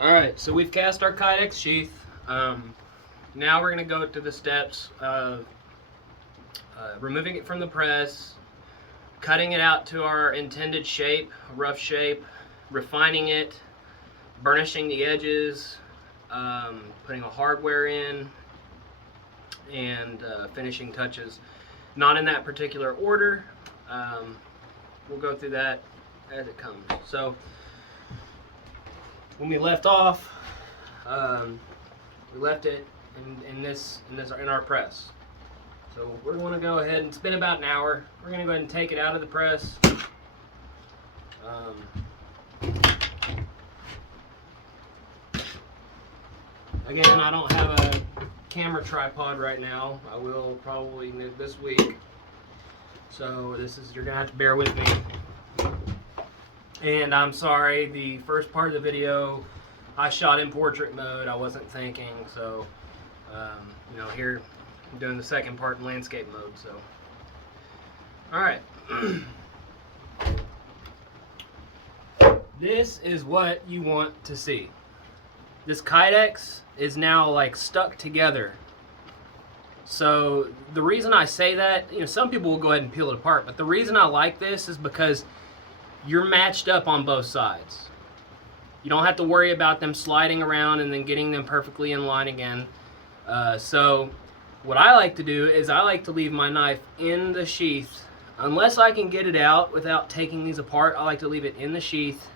Alright, so we've cast our kydex sheath. Now we're going to go to the steps of removing it from the press, cutting it out to our intended shape, rough shape, refining it, burnishing the edges, putting a hardware in, and finishing touches. Not in that particular order. We'll go through that as it comes. So when we left off, we left it in our press. So we're going to go ahead and spend about an hour. We're going to go ahead and take it out of the press. Again, I don't have a camera tripod right now. I will probably this week. So you're gonna have to bear with me. And I'm sorry, the first part of the video I shot in portrait mode. I wasn't thinking, so here I'm doing the second part in landscape mode. So, all right. This is what you want to see. This kydex is now like stuck together. So the reason I say that, some people will go ahead and peel it apart, but the reason I like this is because you're matched up on both sides. You don't have to worry about them sliding around and then getting them perfectly in line again. So what I like to do is I like to leave my knife in the sheath. Unless I can get it out without taking these apart, I like to leave it in the sheath,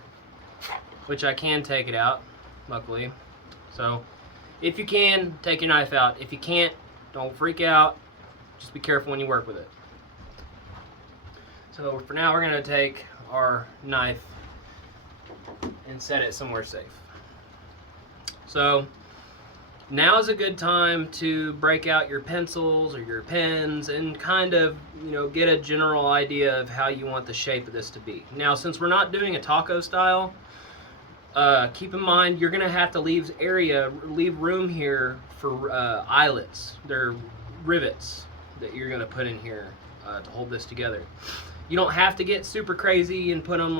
which I can take it out, luckily. So if you can, take your knife out. If you can't, don't freak out. Just be careful when you work with it. So for now, we're going to take our knife and set it somewhere safe. So now is a good time to break out your pencils or your pens and kind of, get a general idea of how you want the shape of this to be. Now, since we're not doing a taco style, keep in mind you're going to have to leave room here for eyelets. They're rivets that you're going to put in here to hold this together. You don't have to get super crazy and put them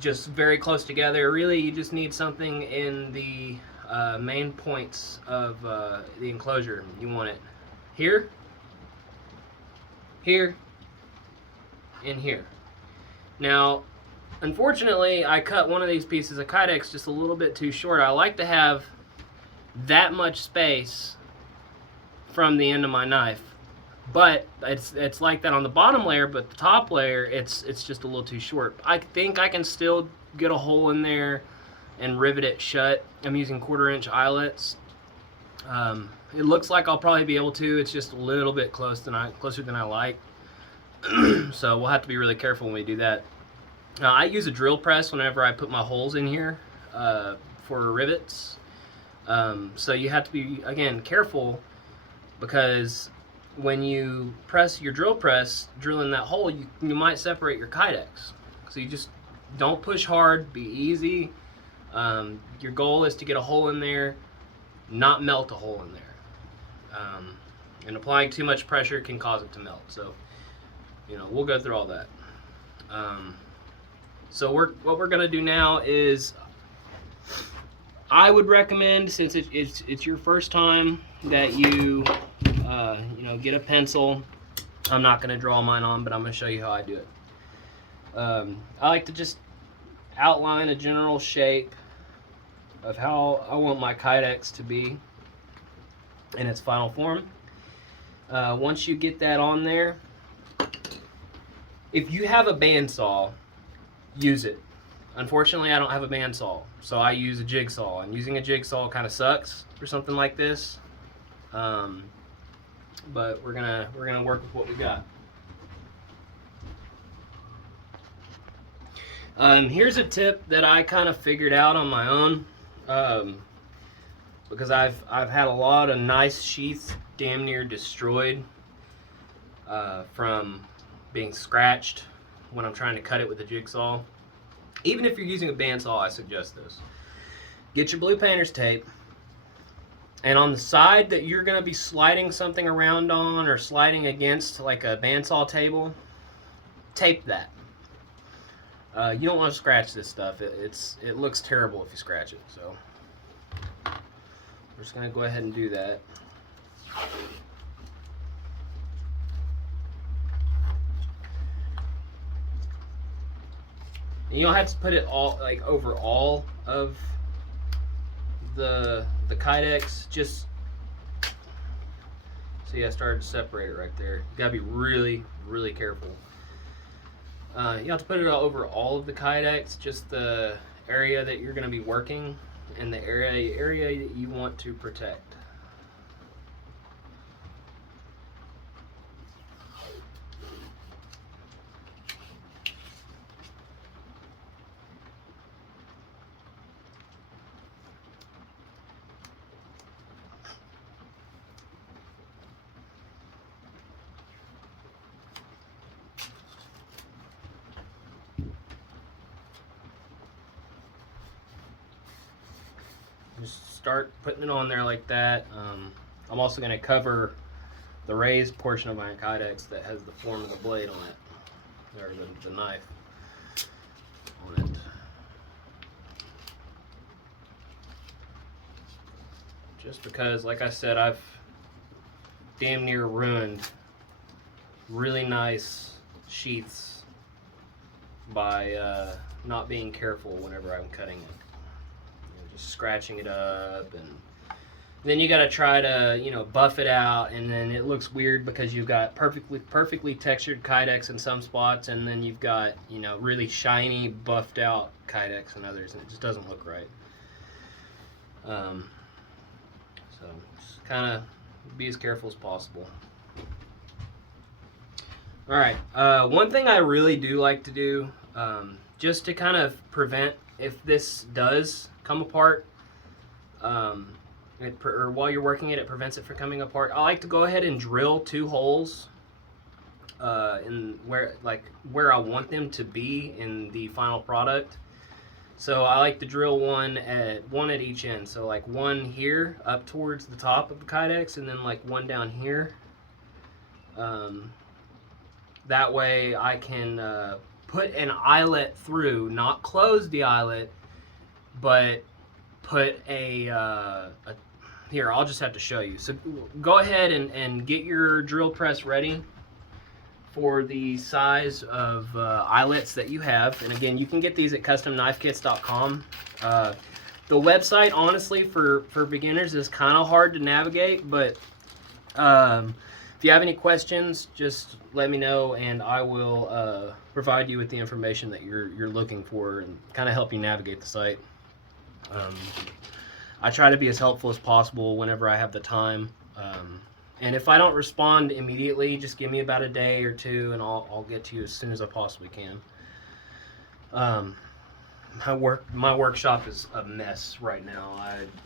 just very close together. Really, you just need something in the main points of the enclosure. You want it here, here, and here. Now, unfortunately, I cut one of these pieces of kydex just a little bit too short. I like to have that much space from the end of my knife, but it's like that on the bottom layer, but the top layer, it's just a little too short. I think I can still get a hole in there and rivet it shut. I'm using 1/4-inch eyelets. It looks like I'll probably be able to. It's just a little bit closer than I like. So we'll have to be really careful when we do that. I use a drill press whenever I put my holes in here for rivets. So you have to be, again, careful, because when you press your drill press, drill in that hole, you might separate your kydex. So you just don't push hard, be easy. Your goal is to get a hole in there, not melt a hole in there. And applying too much pressure can cause it to melt. So, we'll go through all that. So what we're gonna do now is, I would recommend, since it's your first time, that you get a pencil. I'm not gonna draw mine on, but I'm gonna show you how I do it. I like to just outline a general shape of how I want my kydex to be in its final form. Once you get that on there, if you have a bandsaw, use it. Unfortunately, I don't have a bandsaw, so I use a jigsaw. And using a jigsaw kind of sucks for something like this, but we're gonna work with what we got. Here's a tip that I kind of figured out on my own, because I've had a lot of nice sheaths damn near destroyed from being scratched when I'm trying to cut it with a jigsaw. Even if you're using a bandsaw, I suggest this. Get your blue painter's tape, and on the side that you're going to be sliding something around on or sliding against, like a bandsaw table, tape that. You don't want to scratch this stuff. It looks terrible if you scratch it. So we're just going to go ahead and do that. And you don't have to put it all like over all of the kydex. Just see, I started to separate it right there. You gotta be really, really careful. You have to put it all over all of the kydex, just the area that you're going to be working and the area that you want to protect. Just start putting it on there like that. I'm also going to cover the raised portion of my kydex that has the form of the blade on it, or the knife on it. Just because, like I said, I've damn near ruined really nice sheaths by not being careful whenever I'm cutting it. Just scratching it up, and then you got to try to buff it out, and then it looks weird because you've got perfectly textured kydex in some spots, and then you've got really shiny buffed out kydex in others, and it just doesn't look right. So just kind of be as careful as possible. All right, one thing I really do like to do, just to kind of prevent if this does come apart, or while you're working it prevents it from coming apart, I like to go ahead and drill 2 holes in where I want them to be in the final product. So I like to drill one at each end. So like one here up towards the top of the kydex, and then like one down here. That way I can put an eyelet through, not close the eyelet, but put here, I'll just have to show you. So go ahead and get your drill press ready for the size of eyelets that you have. And again, you can get these at customknifekits.com. The website, honestly, for beginners is kind of hard to navigate, but if you have any questions, just let me know, and I will provide you with the information that you're looking for and kind of help you navigate the site. I try to be as helpful as possible whenever I have the time. And if I don't respond immediately, just give me about a day or two, and I'll get to you as soon as I possibly can. My workshop is a mess right now.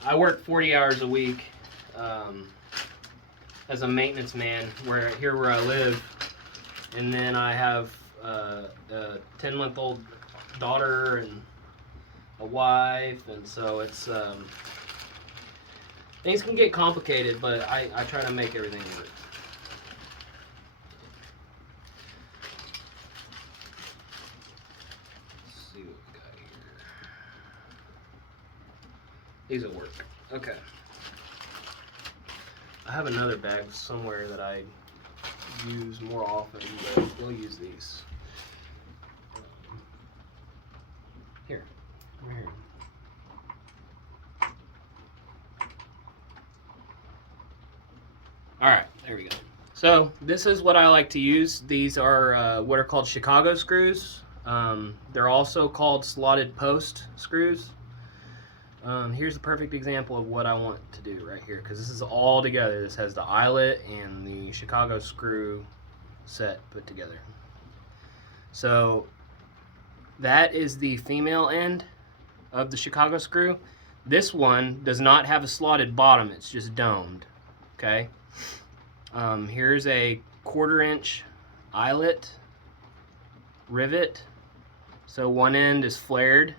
I work 40 hours a week as a maintenance man where I live, and then I have a 10-month-old daughter and a wife, and so it's things can get complicated, but I try to make everything work. Let's see what we got here. These will work. Okay. I have another bag somewhere that I use more often, but we'll use these. Here. Right here. Alright, there we go. So this is what I like to use. These are what are called Chicago screws. They're also called slotted post screws. Here's a perfect example of what I want to do right here, because this is all together. This has the eyelet and the Chicago screw set put together. So that is the female end of the Chicago screw. This one does not have a slotted bottom, it's just domed. Okay. Here's a 1/4 inch eyelet rivet. So one end is flared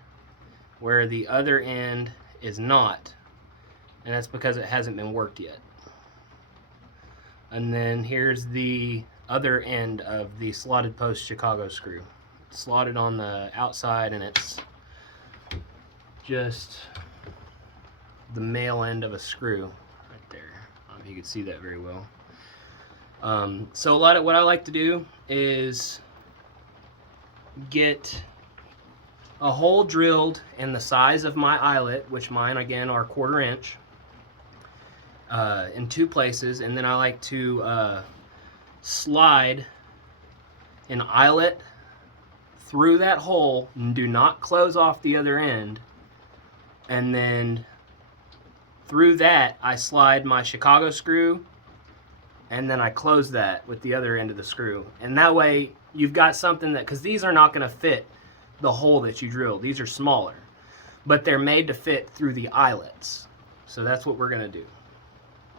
where the other end is not, and that's because it hasn't been worked yet. And then here's the other end of the slotted post Chicago screw. slotted on the outside, and it's just the male end of a screw right there. I don't know if you can see that very well. So a lot of what I like to do is get a hole drilled in the size of my eyelet, which mine again are 1/4 inch, in 2 places, and then I like to slide an eyelet through that hole and do not close off the other end, and then through that I slide my Chicago screw, and then I close that with the other end of the screw, and that way you've got something that, because these are not going to fit the hole that you drill, these are smaller, but they're made to fit through the eyelets. So that's what we're going to do.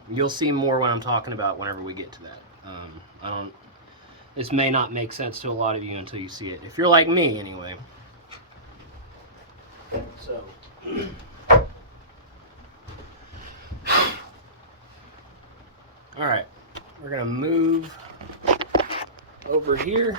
You'll see more when I'm talking about whenever we get to that. This may not make sense to a lot of you until you see it, if you're like me anyway. So all right, we're gonna move over here.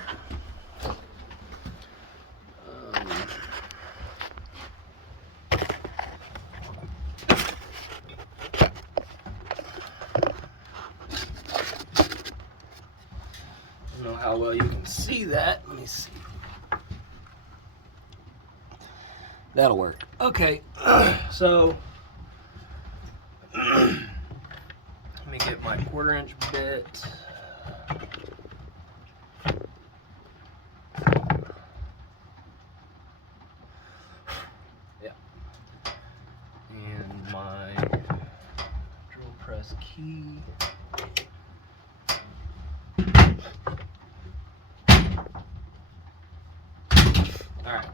I don't know how well you can see that. Let me see. That'll work. Okay, so let me get my 1/4 inch bit. Yeah. And my drill press key. All right.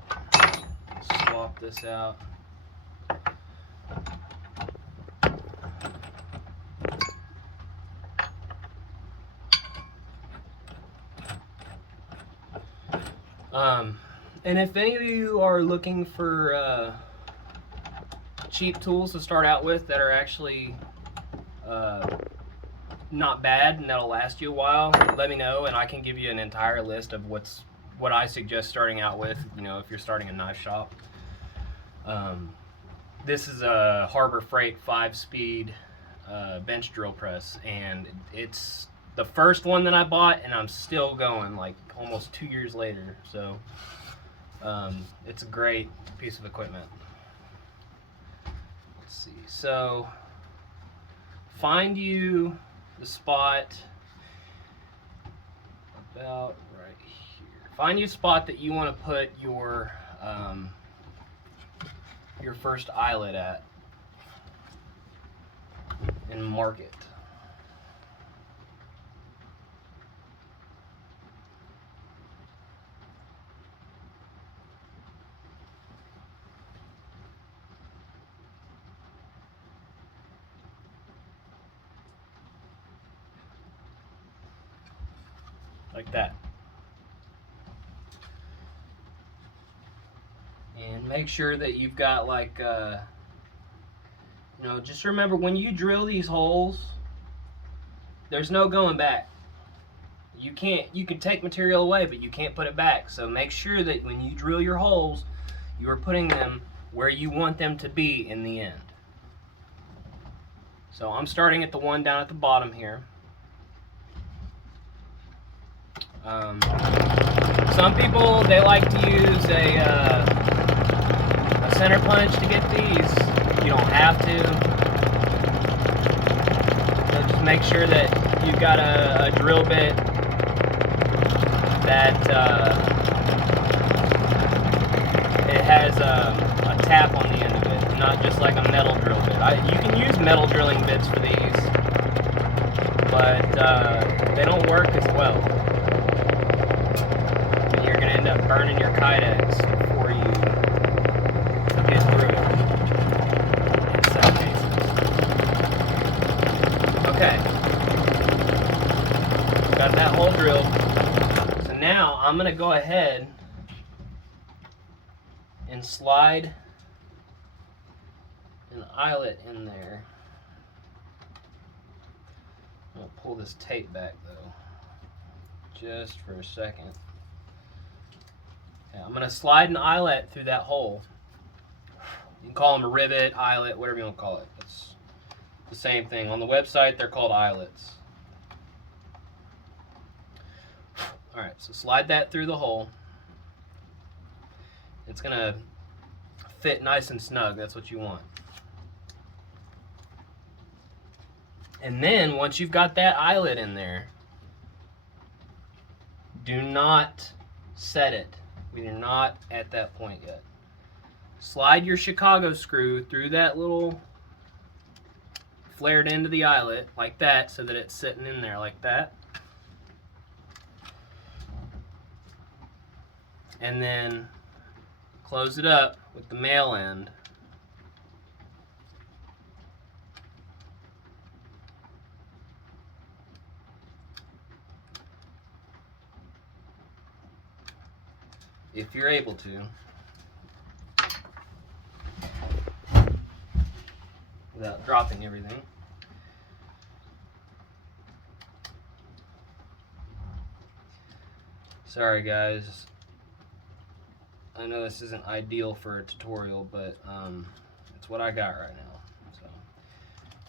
Swap this out. And if any of you are looking for cheap tools to start out with that are actually not bad and that'll last you a while, let me know and I can give you an entire list of what I suggest starting out with, you know, if you're starting a knife shop. This is a Harbor Freight 5-speed bench drill press, and it's the first one that I bought, and I'm still going like almost 2 years later. So it's a great piece of equipment. Let's see. So find you the spot about right here. Find you a spot that you want to put your first eyelet at and mark it. Like that. And make sure that you've got like, you know, just remember when you drill these holes, there's no going back. You can take material away, but you can't put it back. So make sure that when you drill your holes, you are putting them where you want them to be in the end. So I'm starting at the one down at the bottom here. Some people, they like to use a center punch to get these. You don't have to. So just make sure that you've got a drill bit that it has a tap on the end of it, not just like a metal drill bit. You can use metal drilling bits for these, but they don't work as well. And you're going to end up burning your kydex before you get through it in some cases. Okay. Got that hole drilled. So now I'm going to go ahead and slide an eyelet in there. I'm going to pull this tape back though, just for a second. Okay, I'm going to slide an eyelet through that hole. You can call them a rivet, eyelet, whatever you want to call it. It's the same thing. On the website, they're called eyelets. All right, so slide that through the hole. It's going to fit nice and snug. That's what you want. And then once you've got that eyelet in there, do not set it. We are not at that point yet. Slide your Chicago screw through that little flared end of the eyelet like that, so that it's sitting in there like that. And then close it up with the male end. If you're able to. Without dropping everything. Sorry guys. I know this isn't ideal for a tutorial, but it's what I got right now. So,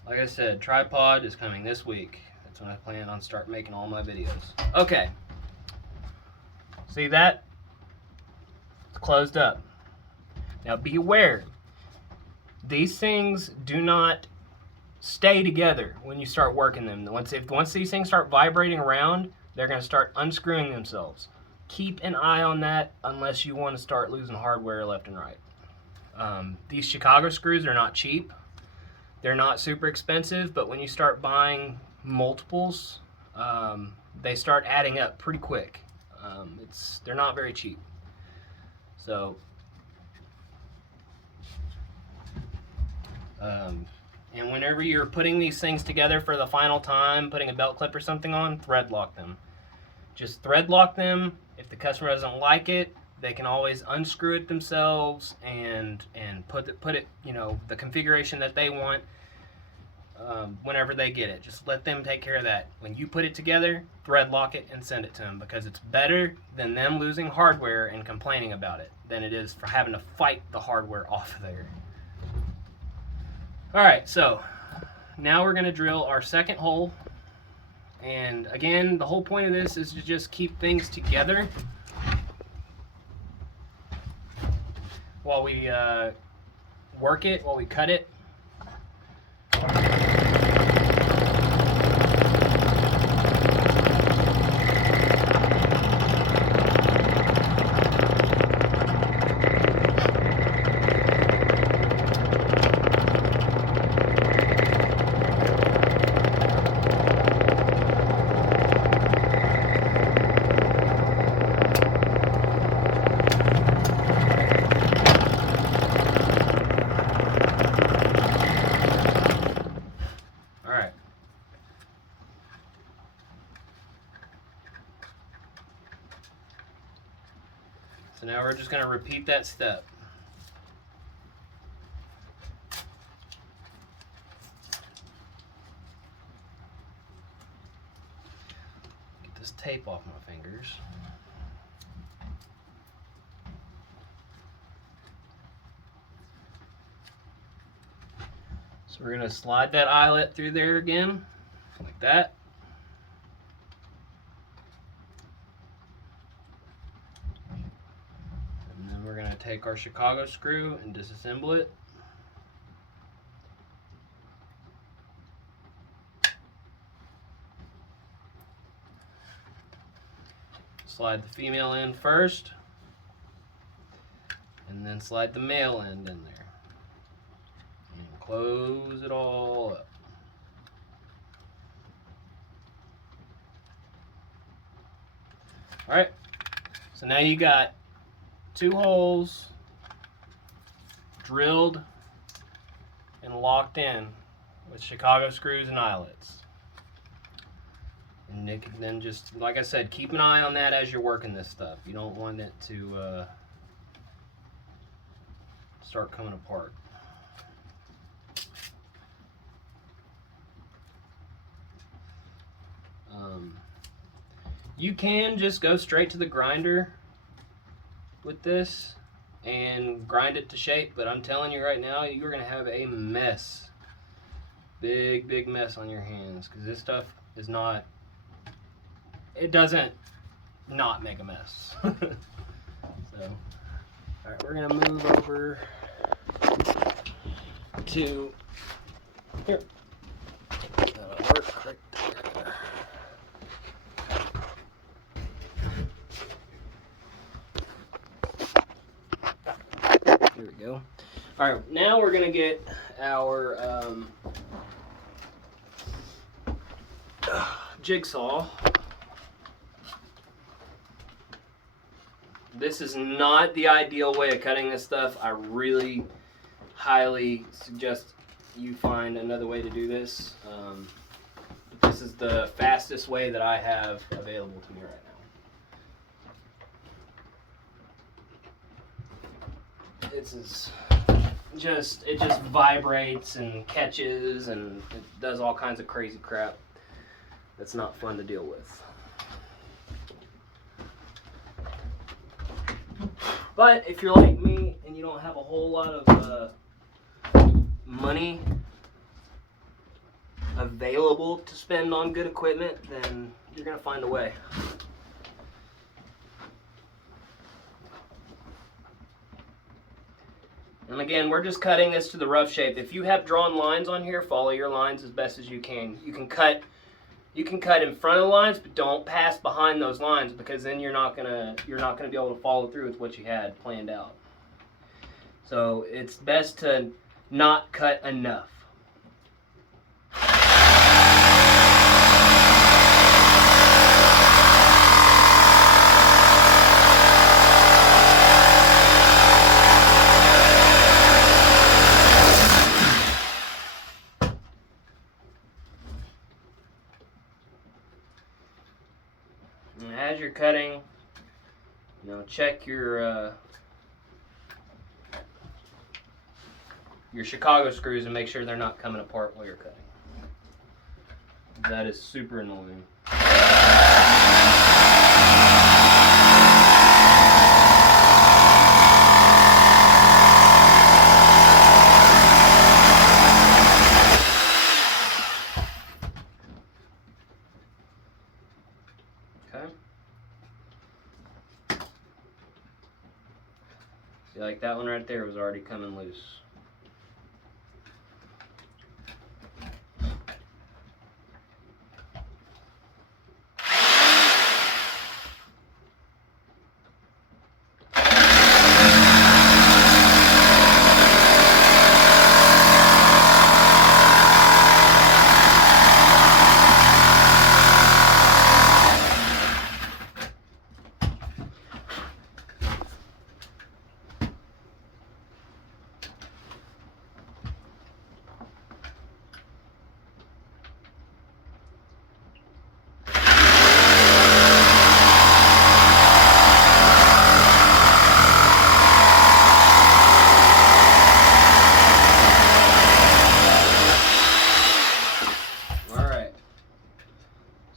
like I said, tripod is coming this week. That's when I plan on start making all my videos. Okay. See that? It's closed up. Now be aware, these things do not stay together when you start working them. Once these things start vibrating around, they're going to start unscrewing themselves. Keep an eye on that unless you want to start losing hardware left and right. These Chicago screws are not cheap. They're not super expensive, but when you start buying multiples, they start adding up pretty quick. They're not very cheap. So, and whenever you're putting these things together for the final time, putting a belt clip or something on, thread lock them. Just thread lock them. If the customer doesn't like it, they can always unscrew it themselves and put it, you know, the configuration that they want whenever they get it. Just let them take care of that. When you put it together, thread lock it and send it to them, because it's better than them losing hardware and complaining about it than it is for having to fight the hardware off of there. All right, so now we're going to drill our second hole. And again, the whole point of this is to just keep things together while we work it, while we cut it. So now we're just going to repeat that step. Get this tape off my fingers. So we're going to slide that eyelet through there again, like that. We're going to take our Chicago screw and disassemble it. Slide the female end first, and then slide the male end in there. And close it all up. Alright, so now you got 2 holes drilled and locked in with Chicago screws and eyelets. And you can then just, like I said, keep an eye on that as you're working this stuff. You don't want it to start coming apart. You can just go straight to the grinder with this and grind it to shape, but I'm telling you right now, you're gonna have a mess. Big mess on your hands, because this stuff is not, it doesn't not make a mess. So, all right, we're gonna move over to here. That'll work right there. Here we go. All right, now we're gonna get our jigsaw. This is not the ideal way of cutting this stuff. I really highly suggest you find another way to do this. But this is the fastest way that I have available to me right now. It just vibrates and catches, and it does all kinds of crazy crap that's not fun to deal with. But if you're like me and you don't have a whole lot of money available to spend on good equipment, then you're gonna find a way. And again, we're just cutting this to the rough shape. If you have drawn lines on here, follow your lines as best as you can. You can cut in front of the lines, but don't pass behind those lines, because then you're not gonna be able to follow through with what you had planned out. So it's best to not cut enough. And as you're cutting, check your Chicago screws and make sure they're not coming apart while you're cutting. That is super annoying. Okay. See, like that one right there was already coming loose.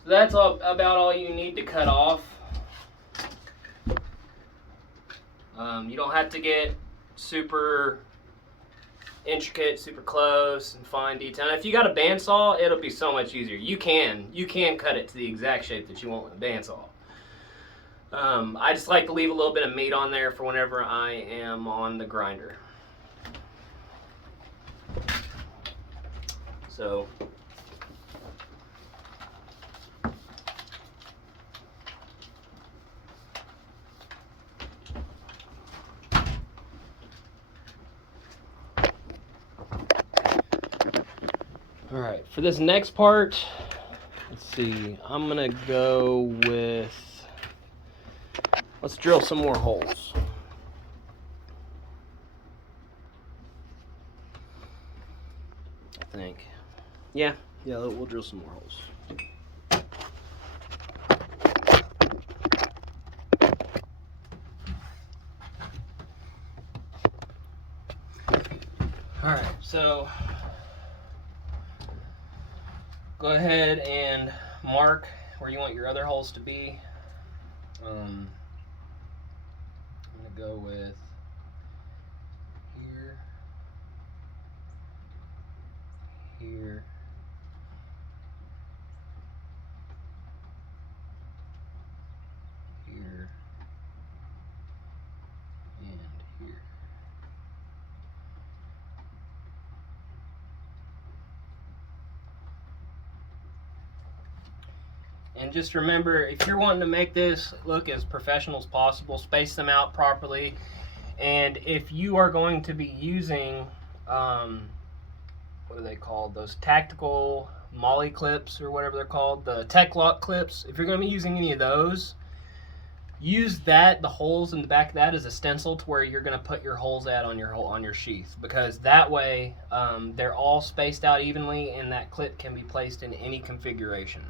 That's about all you need to cut off. You don't have to get super intricate, super close, and fine detail. If you got a bandsaw, it'll be so much easier. You can cut it to the exact shape that you want with a bandsaw. I just like to leave a little bit of meat on there for whenever I am on the grinder. So. All right, for this next part, let's see, I'm gonna go with, let's drill some more holes. I think. Yeah, we'll drill some more holes. All right, so go ahead and mark where you want your other holes to be. I'm gonna go with here, here, here, and here. And just remember, if you're wanting to make this look as professional as possible, space them out properly. And if you are going to be using, what are they called? Those tactical molly clips or whatever they're called, the tech lock clips. If you're going to be using any of those, use that, the holes in the back of that, as a stencil to where you're going to put your holes at on your sheath, because that way they're all spaced out evenly and that clip can be placed in any configuration.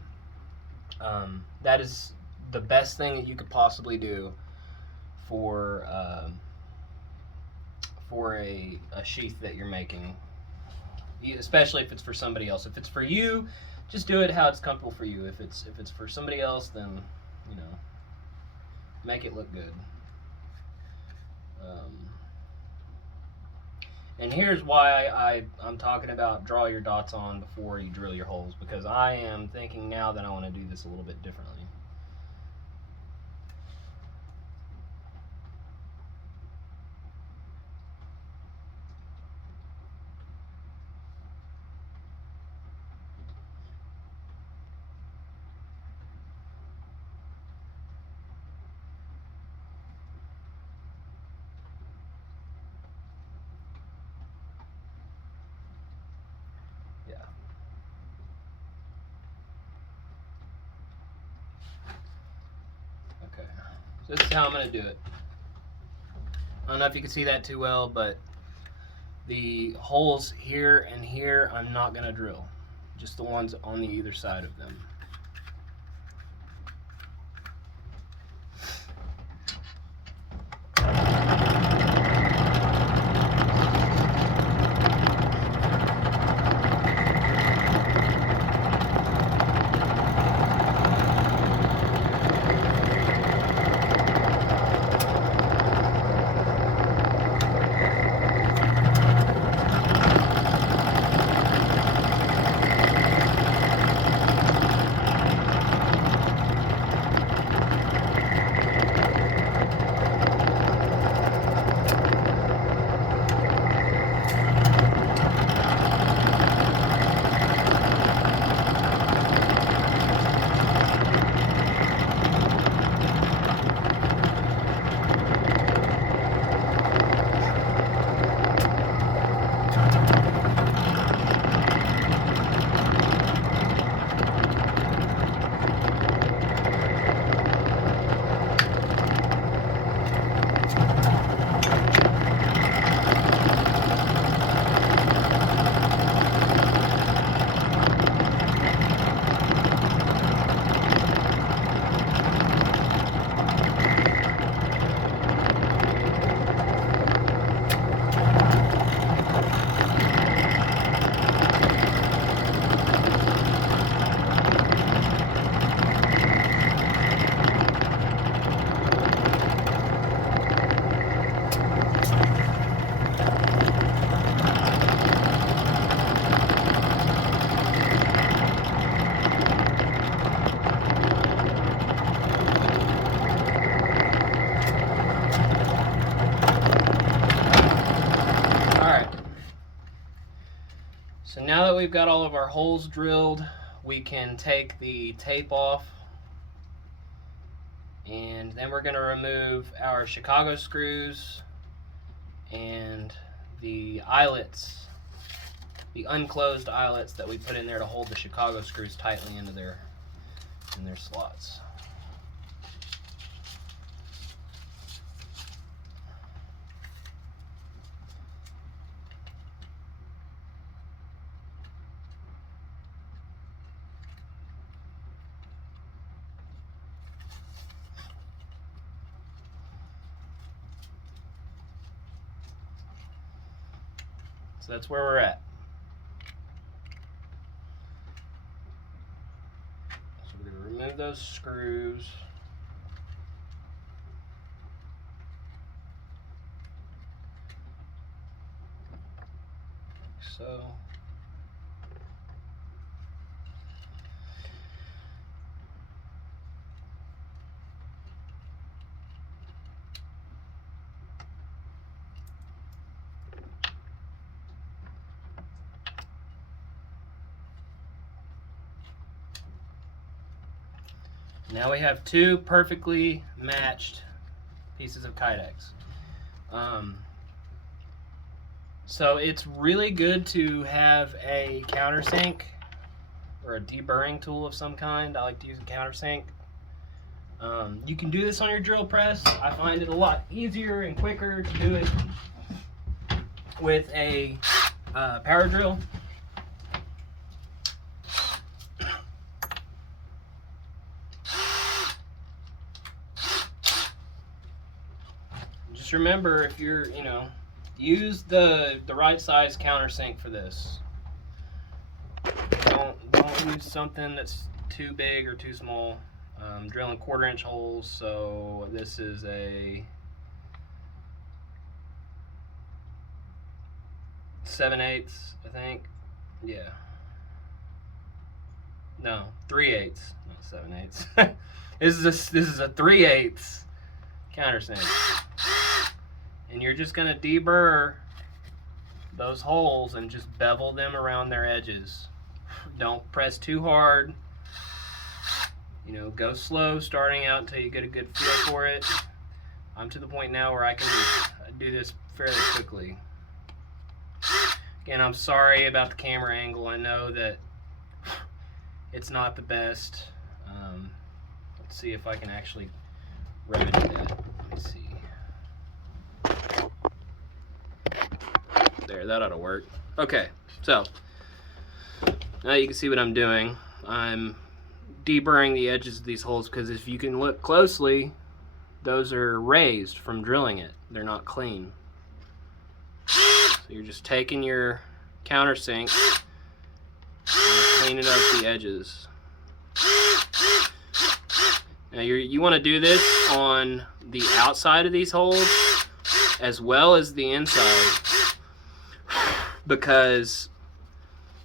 That is the best thing that you could possibly do for a sheath that you're making, especially if it's for somebody else. If it's for you, just do it how it's comfortable for you. If it's for somebody else, then make it look good. And here's why I'm talking about draw your dots on before you drill your holes, because I am thinking now that I want to do this a little bit differently. Yeah. Okay. So this is how I'm going to do it. I don't know if you can see that too well, but the holes here and here I'm not going to drill. Just the ones on the either side of them. So now that we've got all of our holes drilled, we can take the tape off, and then we're going to remove our Chicago screws and the eyelets, the unclosed eyelets that we put in there to hold the Chicago screws tightly into their slots. So that's where we're at. So we're going to remove those screws. so. Now we have two perfectly matched pieces of kydex. So it's really good to have a countersink or a deburring tool of some kind. I like to use a countersink. You can do this on your drill press. I find it a lot easier and quicker to do it with a power drill. Just remember, if you're, use the right size countersink for this. Don't use something that's too big or too small. I'm drilling 1/4 inch holes, so this is a 7/8, I think. Yeah. No, 3/8, not 7/8. This is a 3/8 countersink. And you're just gonna deburr those holes and just bevel them around their edges. Don't press too hard. Go slow starting out until you get a good feel for it. I'm to the point now where I can do this fairly quickly. Again, I'm sorry about the camera angle. I know that it's not the best. Let's see if I can actually remedy that. Let me see. There, that ought to work. Okay, so now you can see what I'm doing. I'm deburring the edges of these holes because if you can look closely, those are raised from drilling it. They're not clean. So you're just taking your countersink and cleaning up the edges. Now you want to do this on the outside of these holes as well as the inside, because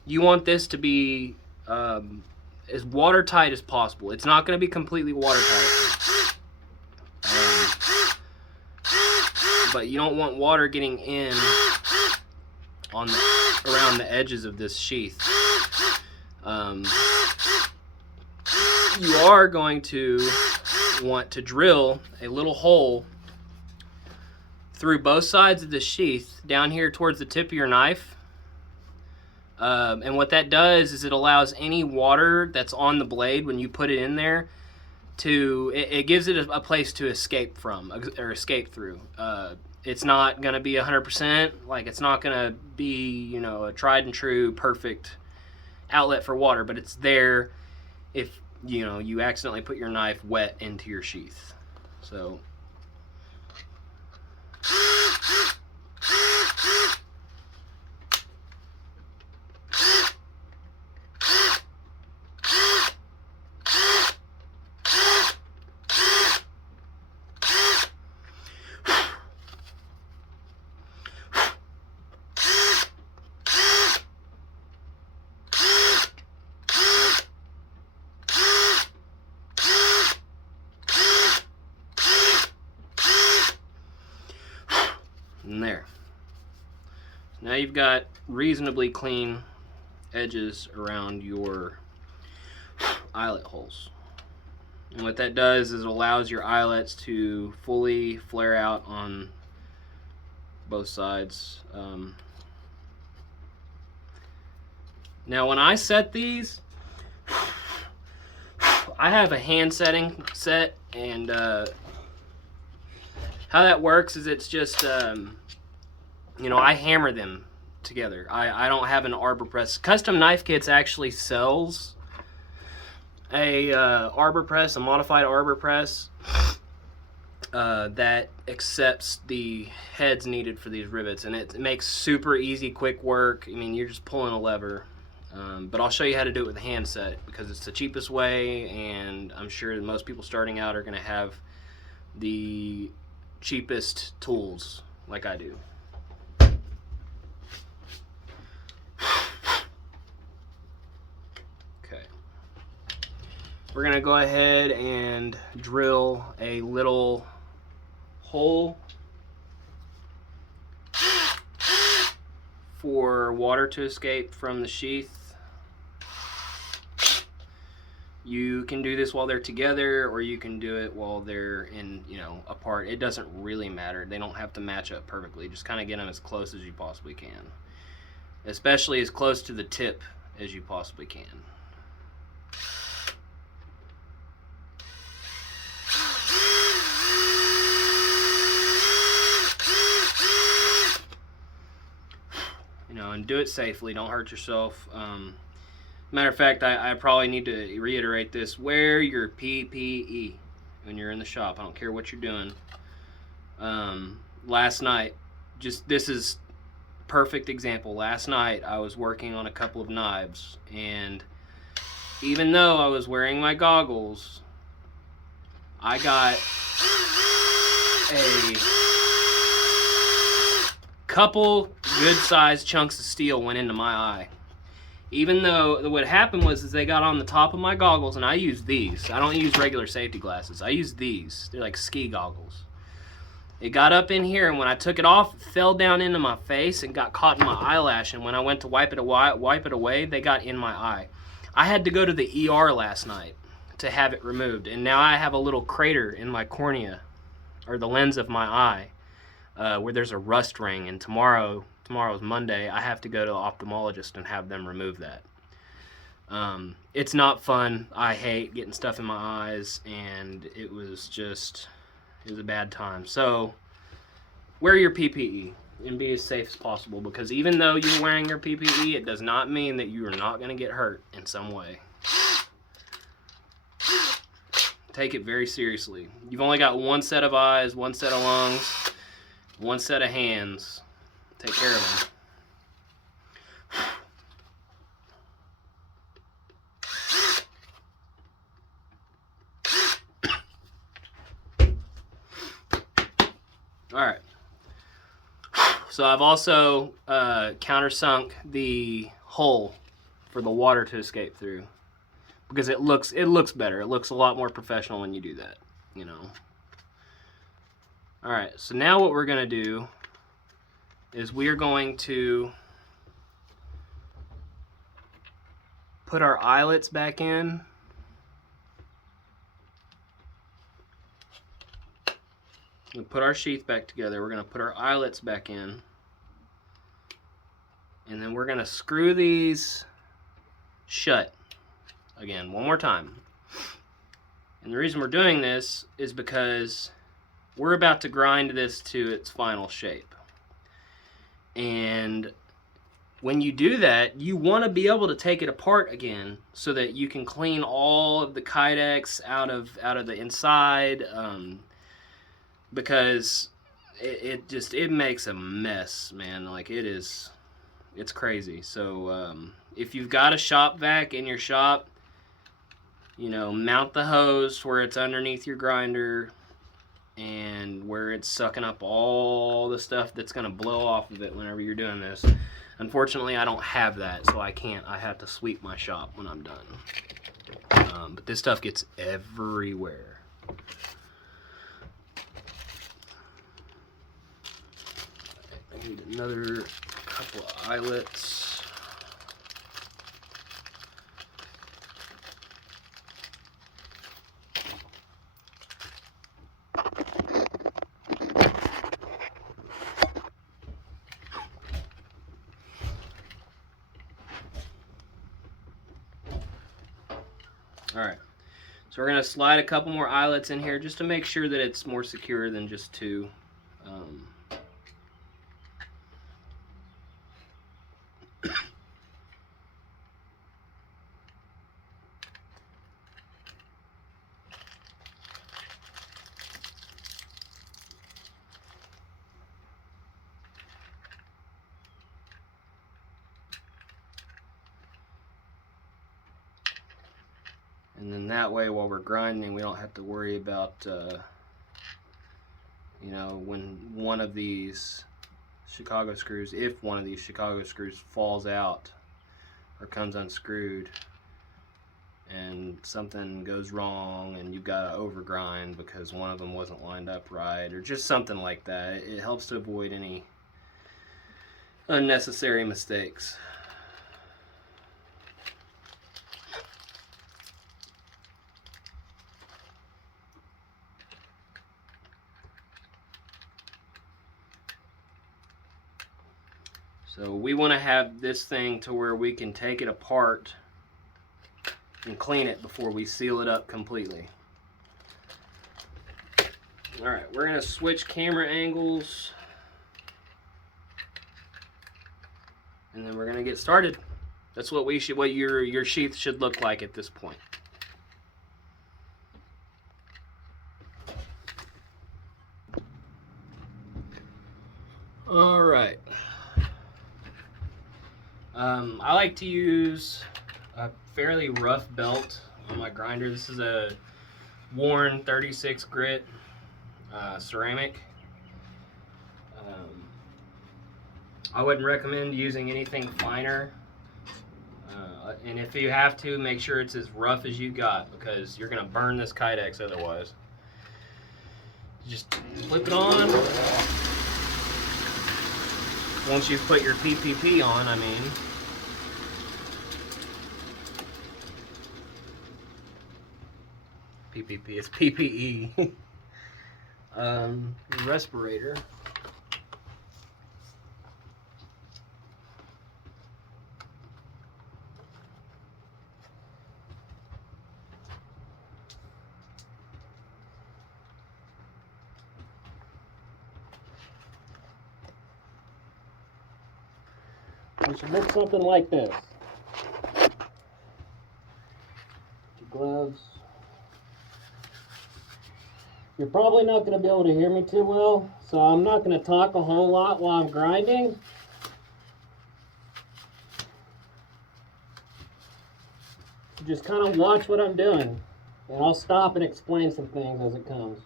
you want this to be as watertight as possible. It's not going to be completely watertight, but you don't want water getting in on around the edges of this sheath. You are going to want to drill a little hole through both sides of the sheath down here towards the tip of your knife. And what that does is it allows any water that's on the blade when you put it in there to, it gives it a place to escape from, or escape through. It's not going to be 100%, like it's not going to be, a tried and true perfect outlet for water, but it's there if, you accidentally put your knife wet into your sheath. So and there. Now you've got reasonably clean edges around your eyelet holes. And what that does is it allows your eyelets to fully flare out on both sides. Now when I set these, I have a hand setting set, and how that works is it's just, I hammer them together. I don't have an arbor press. Custom Knife Kits actually sells a arbor press, a modified arbor press that accepts the heads needed for these rivets, and it makes super easy, quick work. I mean, you're just pulling a lever. But I'll show you how to do it with a hand set because it's the cheapest way, and I'm sure that most people starting out are going to have the cheapest tools like I do. we're gonna go ahead and drill a little hole for water to escape from the sheath. You can do this while they're together, or you can do it while they're in, apart. It doesn't really matter. They don't have to match up perfectly. Just kind of get them as close as you possibly can, especially as close to the tip as you possibly can. And do it safely. Don't hurt yourself. Matter of fact, I probably need to reiterate this. Wear your PPE when you're in the shop. I don't care what you're doing. Last night, this is perfect example. Last night, I was working on a couple of knives, and even though I was wearing my goggles, I got a couple good-sized chunks of steel went into my eye. Even though what happened was they got on the top of my goggles, and I use these. I don't use regular safety glasses. I use these. They're like ski goggles. It got up in here, and when I took it off, it fell down into my face and got caught in my eyelash. And when I went to wipe it away, they got in my eye. I had to go to the ER last night to have it removed, and now I have a little crater in my cornea, or the lens of my eye, where there's a rust ring. And tomorrow's Monday, I have to go to an ophthalmologist and have them remove that. It's not fun. I hate getting stuff in my eyes, and it was a bad time. So wear your PPE and be as safe as possible, because even though you're wearing your PPE, it does not mean that you are not going to get hurt in some way. Take it very seriously. You've only got one set of eyes, one set of lungs, one set of hands. Take care of them. Alright. So I've also countersunk the hole for the water to escape through, because it looks better. It looks a lot more professional when you do that, Alright, so now what we're going to do is we are going to put our eyelets back in. We'll put our sheath back together. We're going to put our eyelets back in. And then we're going to screw these shut again one more time. And the reason we're doing this is because we're about to grind this to its final shape. And when you do that, you want to be able to take it apart again so that you can clean all of the kydex out of the inside, because it makes a mess, man. Like, it's crazy. So if you've got a shop vac in your shop, mount the hose where it's underneath your grinder and where it's sucking up all the stuff that's going to blow off of it whenever you're doing this. Unfortunately, I don't have that, so I can't. I have to sweep my shop when I'm done. But this stuff gets everywhere. I need another couple of eyelets. Alright, so we're going to slide a couple more eyelets in here just to make sure that it's more secure than just two. And then that way, while we're grinding, we don't have to worry about, when one of these Chicago screws, if one of these Chicago screws falls out or comes unscrewed, and something goes wrong and you've got to overgrind because one of them wasn't lined up right, or just something like that. It helps to avoid any unnecessary mistakes. So we want to have this thing to where we can take it apart and clean it before we seal it up completely. All right, we're going to switch camera angles, and then we're going to get started. That's what your sheath should look like at this point. All right. I like to use a fairly rough belt on my grinder. This is a worn 36 grit ceramic. I wouldn't recommend using anything finer, and if you have to, make sure it's as rough as you got, because you're going to burn this kydex otherwise. Just flip it on. Once you've put your PPP on, I mean. PPP, it's PPE. Respirator. It should look something like this. Your gloves. You're probably not going to be able to hear me too well, so I'm not going to talk a whole lot while I'm grinding. Just kind of watch what I'm doing, and I'll stop and explain some things as it comes.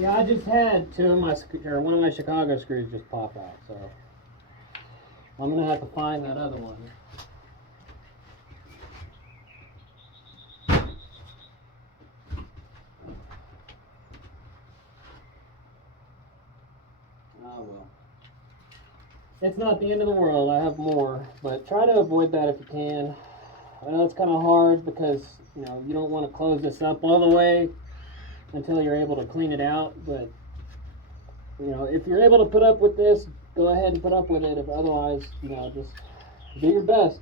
Yeah, I just had one of my Chicago screws just pop out, so I'm gonna have to find that other one. it's not the end of the world. I have more, but try to avoid that if you can. I know it's kind of hard because, you know, you don't want to close this up all the way until you're able to clean it out, but, you know, if you're able to put up with this, go ahead and put up with it. If otherwise, you know, just do your best.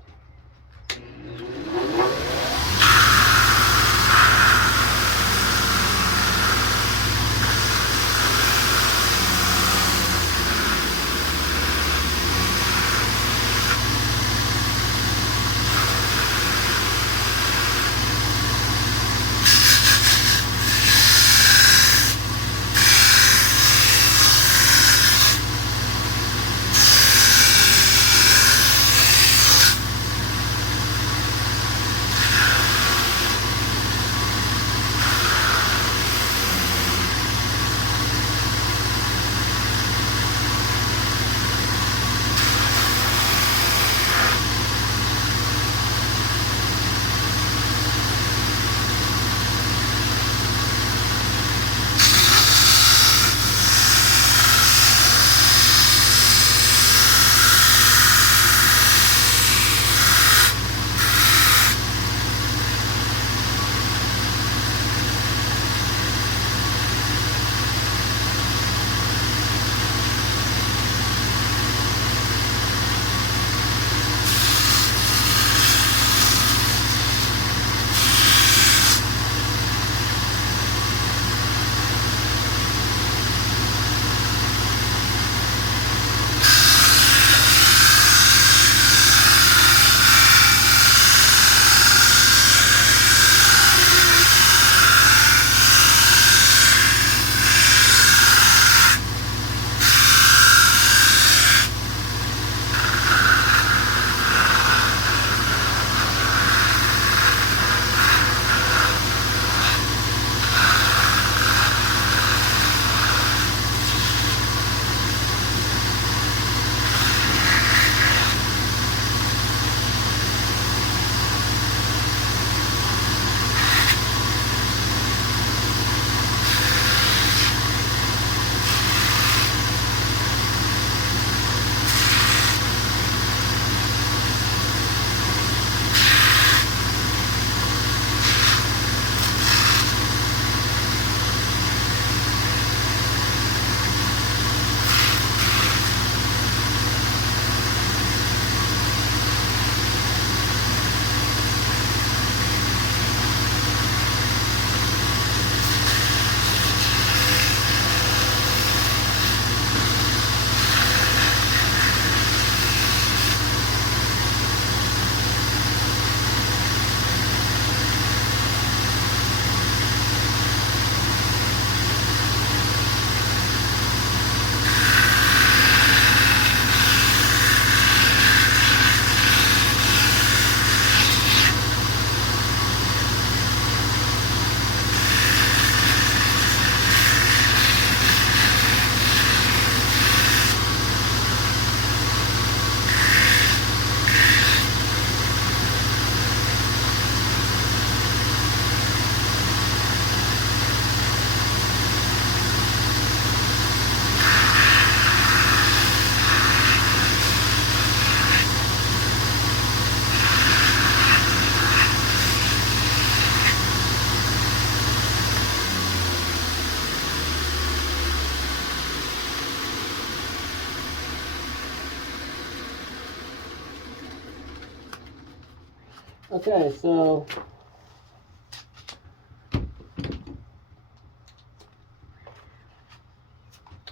Okay, so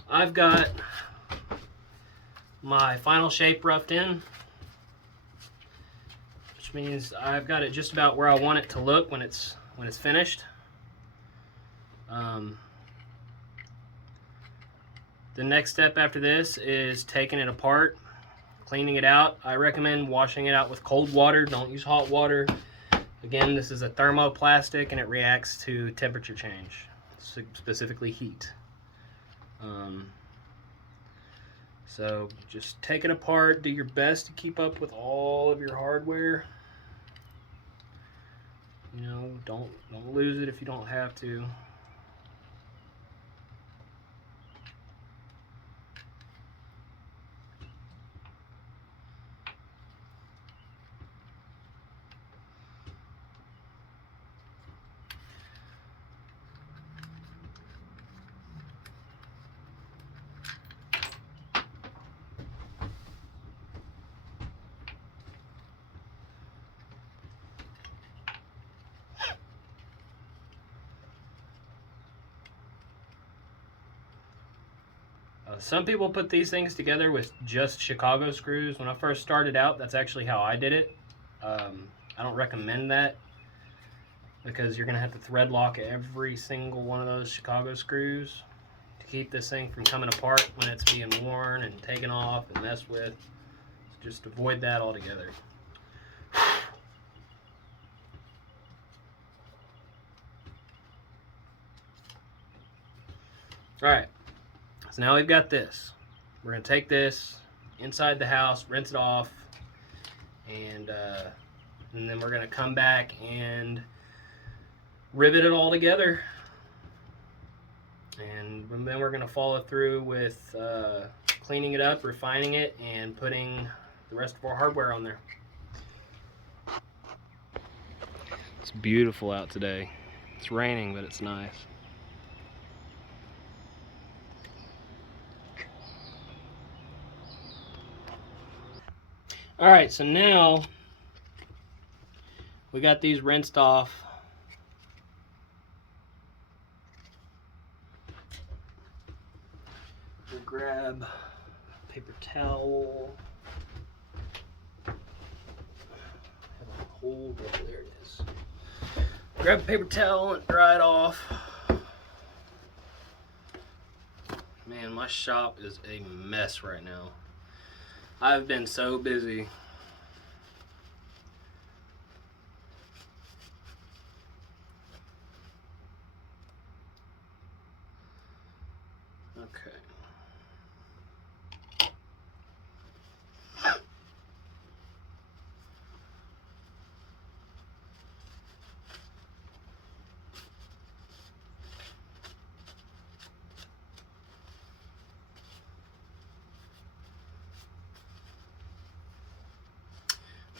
I've got my final shape roughed in, which means I've got it just about where I want it to look when it's finished. The next step after this is taking it apart, cleaning it out. I recommend washing it out with cold water. Don't use hot water. Again, this is a thermoplastic and it reacts to temperature change, specifically heat. So just take it apart, do your best to keep up with all of your hardware. You know, don't lose it if you don't have to. Some people put these things together with just Chicago screws. When I first started out, that's actually how I did it. I don't recommend that because you're going to have to thread lock every single one of those Chicago screws to keep this thing from coming apart when it's being worn and taken off and messed with. So just avoid that altogether. Alright, so now we've got this. We're going to take this inside the house, rinse it off, and then we're going to come back and rivet it all together. And then we're going to follow through with cleaning it up, refining it, and putting the rest of our hardware on there. It's beautiful out today. It's raining, but it's nice. Alright, so now we got these rinsed off. We'll grab a paper towel. Have a hole, there it is. Grab a paper towel and dry it off. Man, my shop is a mess right now. I've been so busy. Okay.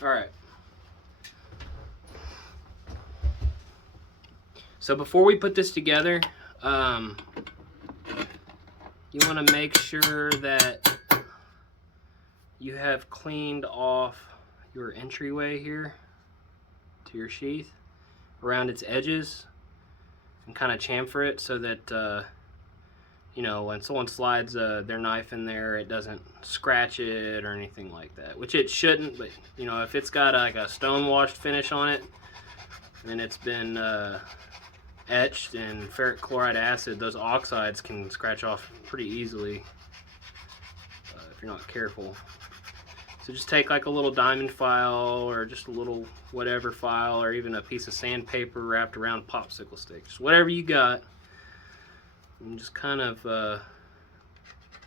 All right. So before we put this together, you want to make sure that you have cleaned off your entryway here to your sheath around its edges and kind of chamfer it so that you know, when someone slides their knife in there, it doesn't scratch it or anything like that, which it shouldn't. But you know, if it's got like a stone washed finish on it and it's been etched in ferric chloride acid, those oxides can scratch off pretty easily if you're not careful. So just take like a little diamond file or just a little whatever file, or even a piece of sandpaper wrapped around a popsicle stick, just whatever you got, and just kind of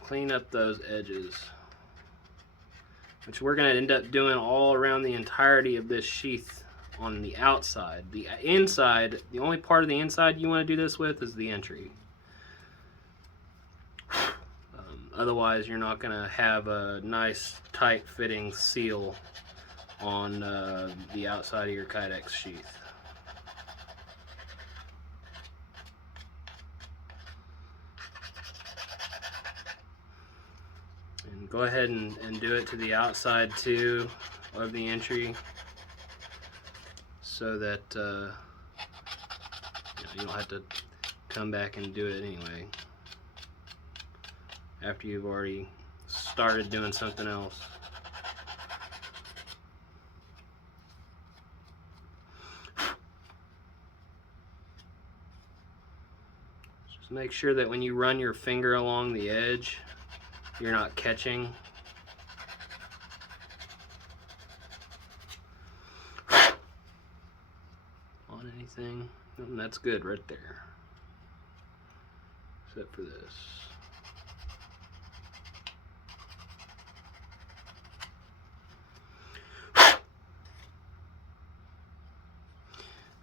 clean up those edges, which we're going to end up doing all around the entirety of this sheath on the outside. The inside, the only part of the inside you want to do this with is the entry. Otherwise, you're not going to have a nice tight fitting seal on the outside of your kydex sheath. And go ahead and do it to the outside too of the entry, so that you know, you don't have to come back and do it anyway after you've already started doing something else. Just make sure that when you run your finger along the edge, you're not catching. On anything. And that's good right there. Except for this.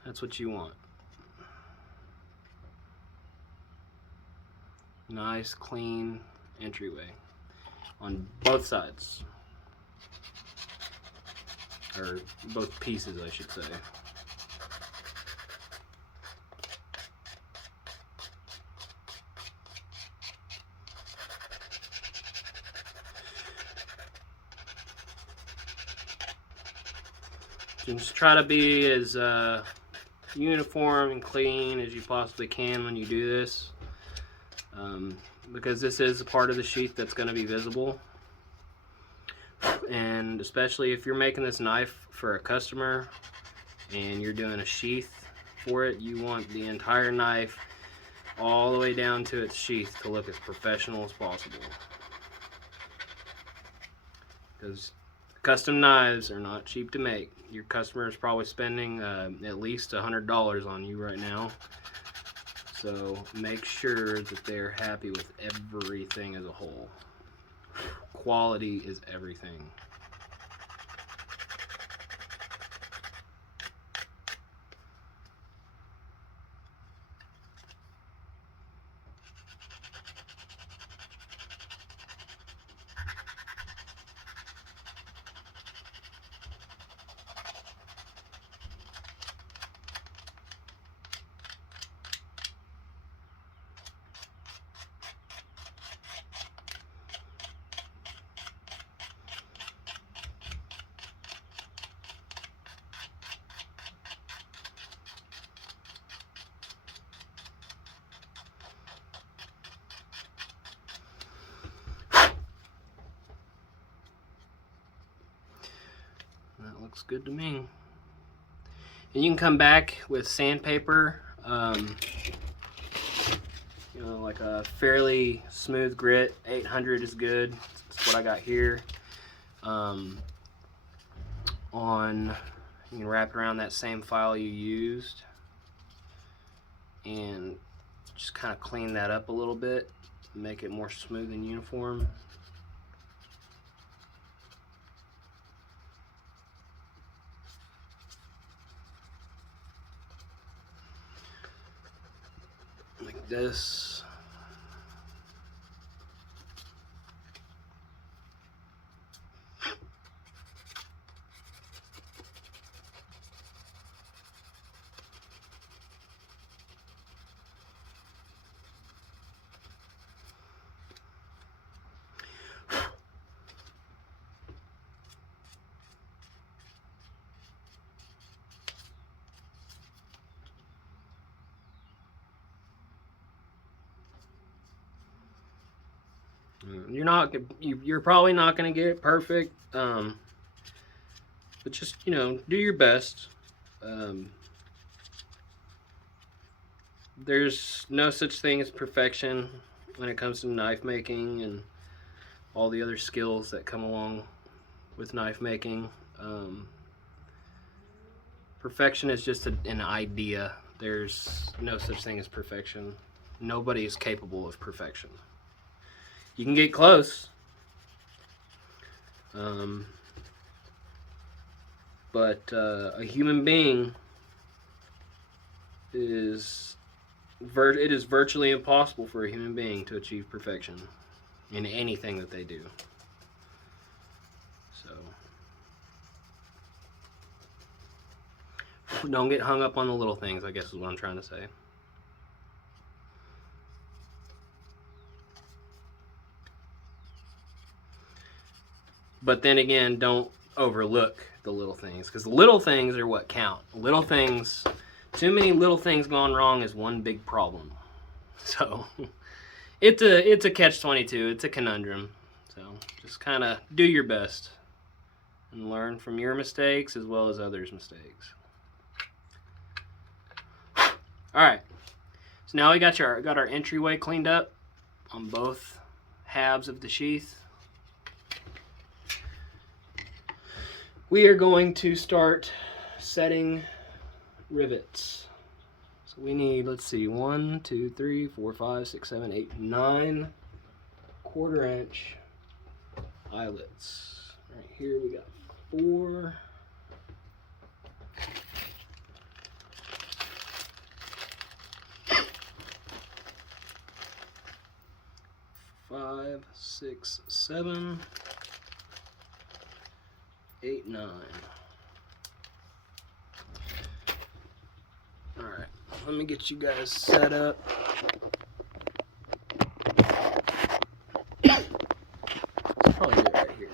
That's what you want. Nice, clean entryway on both sides, or both pieces, I should say. Just try to be as uniform and clean as you possibly can when you do this. because this is a part of the sheath that's going to be visible. And especially if you're making this knife for a customer and you're doing a sheath for it, you want the entire knife all the way down to its sheath to look as professional as possible. Because custom knives are not cheap to make. Your customer is probably spending at least $100 on you right now. So make sure that they're happy with everything as a whole. Quality is everything. That looks good to me. And you can come back with sandpaper, you know, like a fairly smooth grit. 800 is good. That's what I got here. You can wrap it around that same file you used and just kind of clean that up a little bit, make it more smooth and uniform. Like this. You're probably not going to get it perfect, but just, you know, do your best. There's no such thing as perfection when it comes to knife making and all the other skills that come along with knife making. Perfection is just an idea. There's no such thing as perfection. Nobody is capable of perfection. You can get close, but a human being it is virtually impossible for a human being to achieve perfection in anything that they do. So don't get hung up on the little things, I guess is what I'm trying to say. But then again, don't overlook the little things, because the little things are what count. Little things, too many little things going wrong is one big problem. So it's a catch-22. It's a conundrum. So just kind of do your best and learn from your mistakes as well as others' mistakes. All right. So now we got our entryway cleaned up on both halves of the sheath. We are going to start setting rivets. So we need, let's see, 1, 2, 3, 4, 5, 6, 7, 8, 9 1/4-inch eyelets. Right here we got 4. 5, 6, 7, 8, 9. All right, let me get you guys set up. Let's probably do it right here.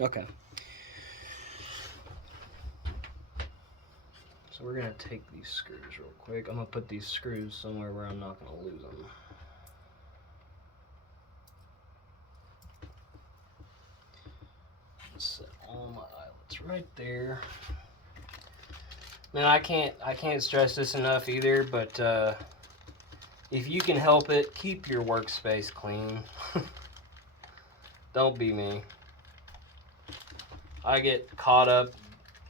Okay. So we're gonna take these screws real quick. I'm gonna put these screws somewhere where I'm not gonna lose them. Set all my eyelets right there. Man, I can't stress this enough either, but if you can help it, keep your workspace clean. Don't be me. I get caught up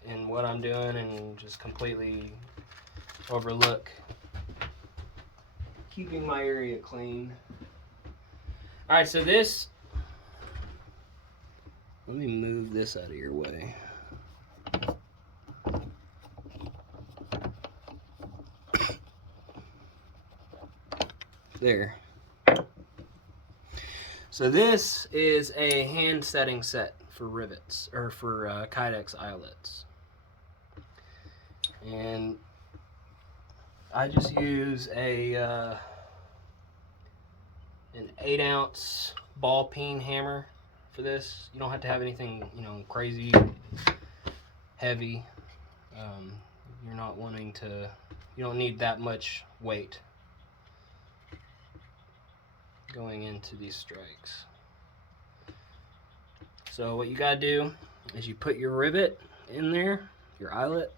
in what I'm doing and just completely overlook keeping my area clean. All right, so this, let me move this out of your way. There. So this is a hand setting set for rivets, or for kydex eyelets. And I just use an 8-ounce ball peen hammer for this. You don't have to have anything, you know, crazy heavy. You're not wanting to, you don't need that much weight going into these strikes. So what you gotta do is you put your rivet in there, your eyelet,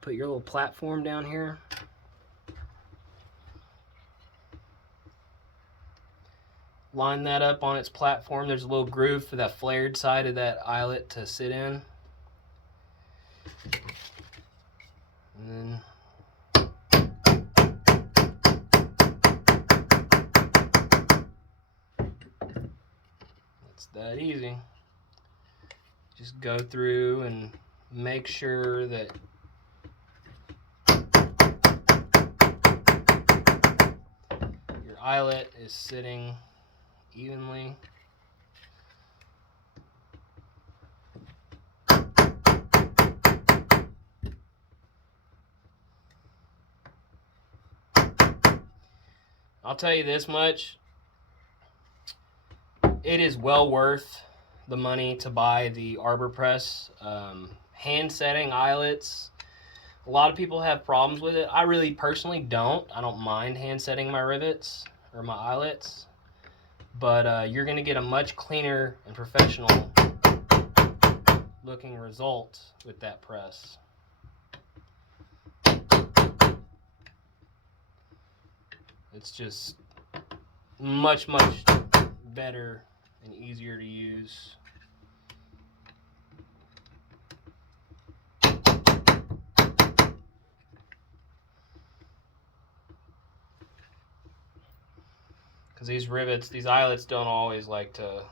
put your little platform down here, line that up on its platform. There's a little groove for that flared side of that eyelet to sit in. And then it's that easy. Just go through and make sure that your eyelet is sitting evenly. I'll tell you this much, it is well worth the money to buy the Arbor Press hand setting eyelets. A lot of people have problems with it. I really personally don't. I don't mind hand setting my rivets or my eyelets, but you're going to get a much cleaner and professional looking result with that press. It's just much better and easier to use. Because these rivets, these eyelets don't always like to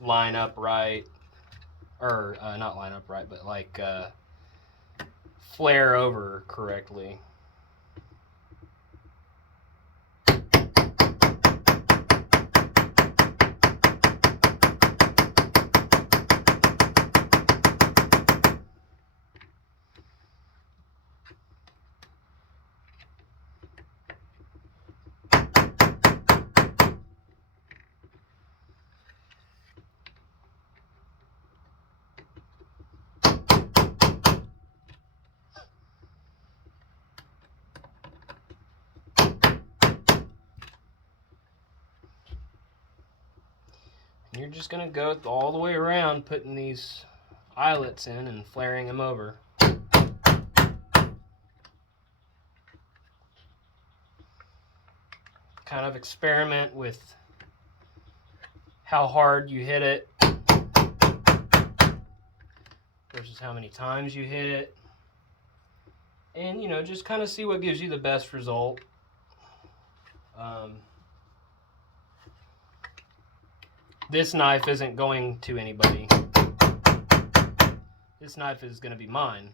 line up right, or not line up right, but like flare over correctly. You're just going to go all the way around putting these eyelets in and flaring them over. Kind of experiment with how hard you hit it versus how many times you hit it. And, you know, just kind of see what gives you the best result. This knife isn't going to anybody. This knife is going to be mine.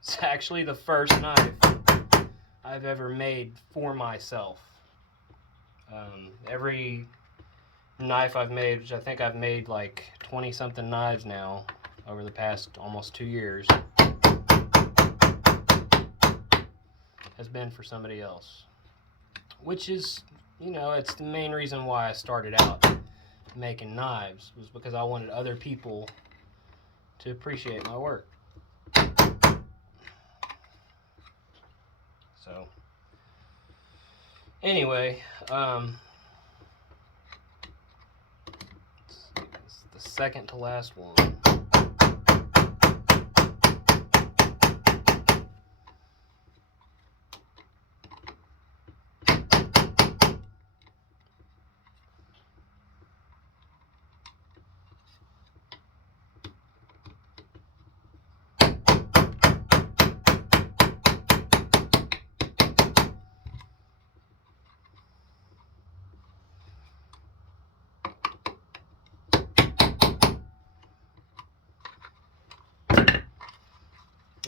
It's actually the first knife I've ever made for myself. Every knife I've made, which I think I've made like 20-something knives now over the past almost 2 years, has been for somebody else. which is, you know, it's the main reason why I started out making knives, was because I wanted other people to appreciate my work. So anyway, it's the second to last one.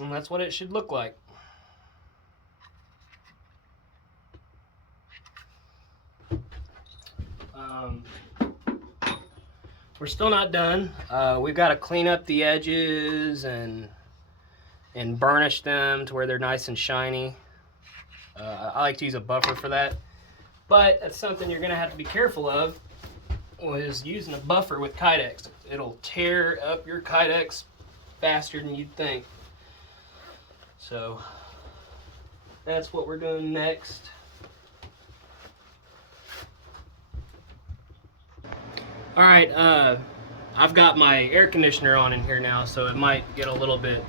And that's what it should look like. We're still not done. We've got to clean up the edges and burnish them to where they're nice and shiny. I like to use a buffer for that, but that's something you're going to have to be careful of, is using a buffer with kydex. It'll tear up your kydex faster than you'd think. So that's what we're doing next. All right, I've got my air conditioner on in here now, so it might get a little bit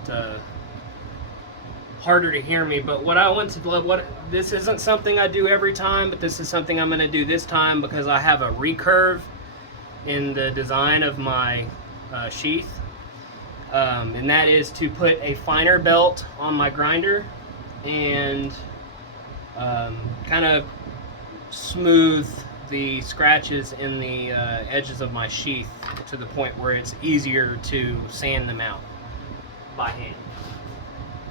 harder to hear me. But what I want to, this isn't something I do every time, but this is something I'm going to do this time because I have a recurve in the design of my sheath. And that is to put a finer belt on my grinder and kind of smooth the scratches in the edges of my sheath to the point where it's easier to sand them out by hand.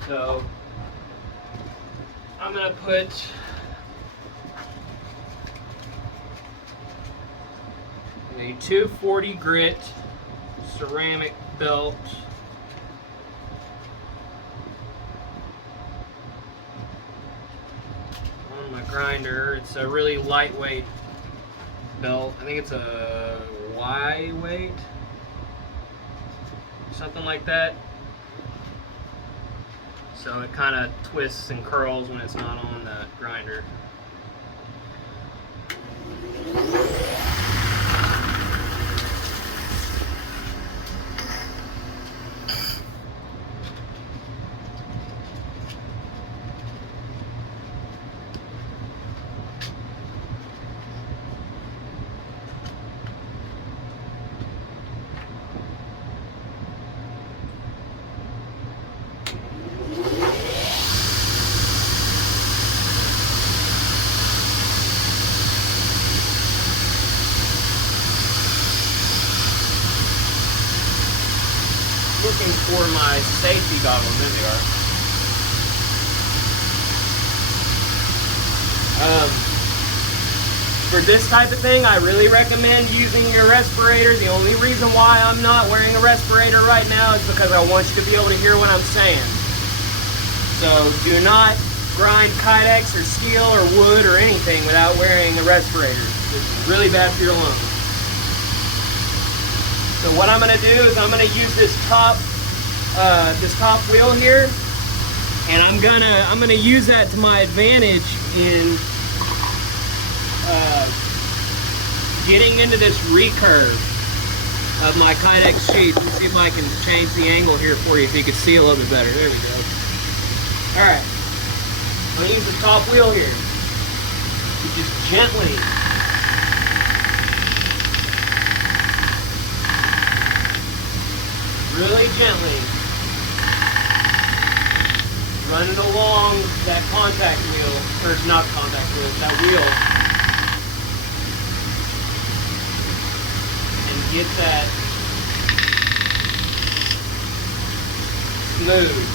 So I'm going to put a 240 grit ceramic belt on my grinder. It's a really lightweight belt. I think it's a Y weight, something like that. So it kind of twists and curls when it's not on the grinder. Looking for my safety goggles. There they are. For this type of thing, I really recommend using your respirator. The only reason why I'm not wearing a respirator right now is because I want you to be able to hear what I'm saying. So do not grind kydex or steel or wood or anything without wearing a respirator. It's really bad for your lungs. So what I'm going to do is I'm going to use this top wheel here, and I'm gonna use that to my advantage in getting into this recurve of my kydex sheath. Let's see if I can change the angle here for you so you can see a little bit better. There we go. All right, I'm gonna use the top wheel here. You just gently really gently run it along that contact wheel, or not contact wheel, that wheel, and get that smooth.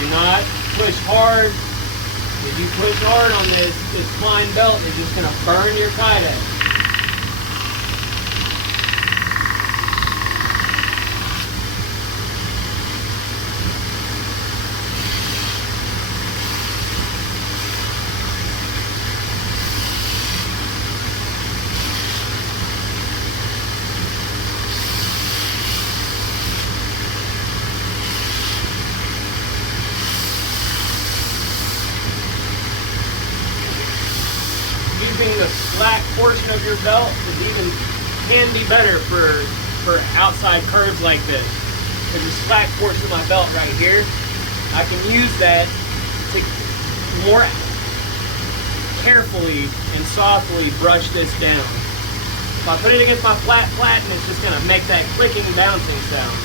Do not push hard. If you push hard on this fine belt, it's just going to burn your kydex. your belt can be better for outside curves like this. There's a slack portion of my belt right here. I can use that to more carefully and softly brush this down. If I put it against my flat platen, it's just going to make that clicking, bouncing sound.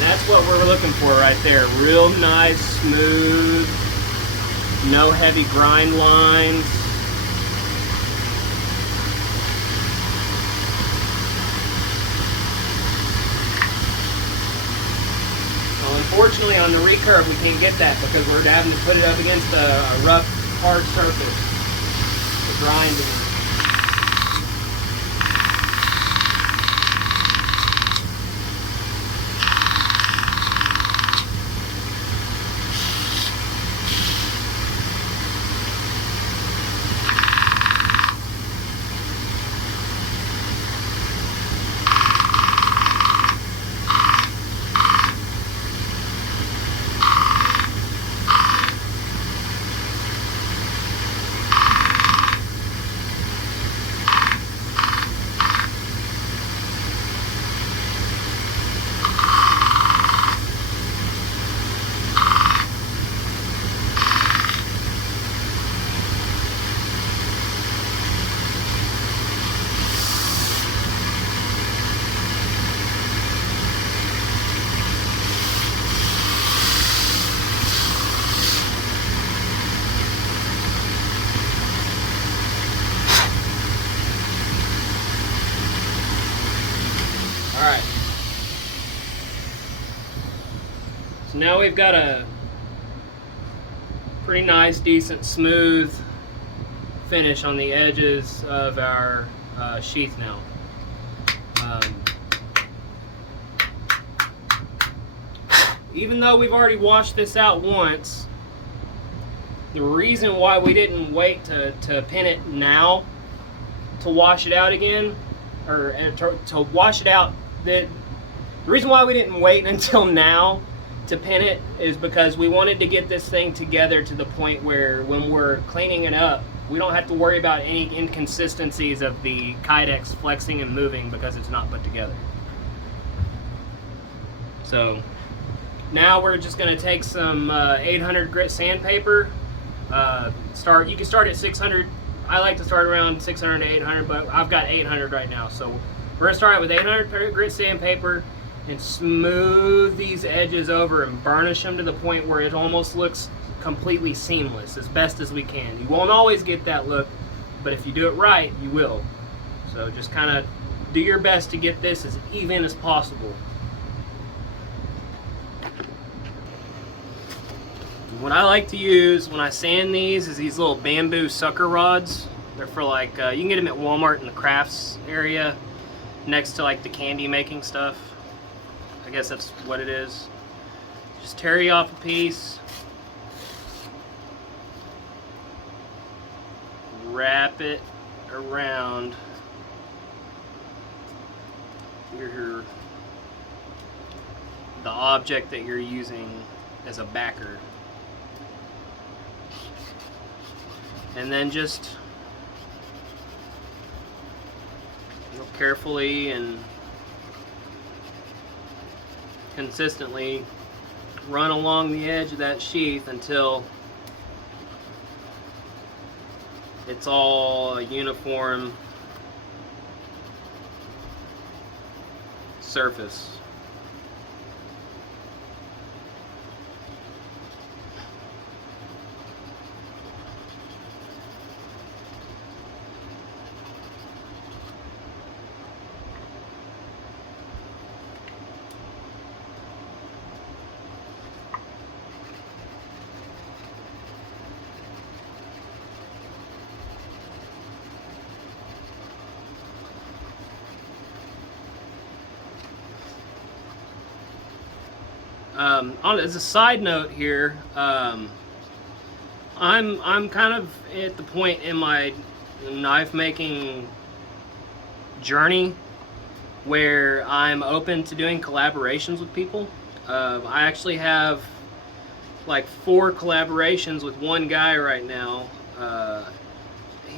That's what we're looking for right there. Real nice, smooth, no heavy grind lines. Well, unfortunately on the recurve we can't get that because we're having to put it up against a rough, hard surface to grind it. Alright, so now we've got a pretty nice, decent, smooth finish on the edges of our sheath now. Even though we've already washed this out once, the reason why we didn't wait to pin it now to wash it out again, or to wash it out, the reason why we didn't wait until now to pin it is because we wanted to get this thing together to the point where when we're cleaning it up, we don't have to worry about any inconsistencies of the kydex flexing and moving because it's not put together. So now we're just going to take some 800 grit sandpaper. You can start at 600. I like to start around 600 to 800, but I've got 800 right now. So we're going to start out with 800 grit sandpaper and smooth these edges over and burnish them to the point where it almost looks completely seamless as best as we can. You won't always get that look, but if you do it right, you will. So just kind of do your best to get this as even as possible. What I like to use when I sand these is these little bamboo sucker rods. They're for like, you can get them at Walmart in the crafts area next to like the candy making stuff. I guess that's what it is. Just tear you off a piece, wrap it around the object that you're using as a backer. And then just carefully and consistently run along the edge of that sheath until it's all a uniform surface. As a side note here, I'm kind of at the point in my knife making journey where I'm open to doing collaborations with people. I actually have like 4 collaborations with one guy right now.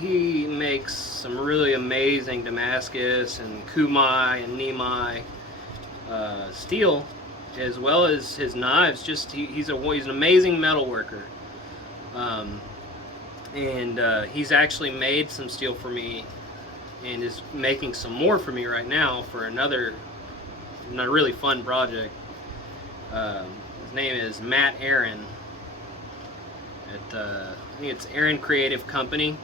He makes some really amazing Damascus and Kumai and Nimai steel, as well as his knives. Just he's an amazing metal worker, and he's actually made some steel for me, and is making some more for me right now for another really fun project. His name is Matt Aaron. I think it's Aaron Creative Company.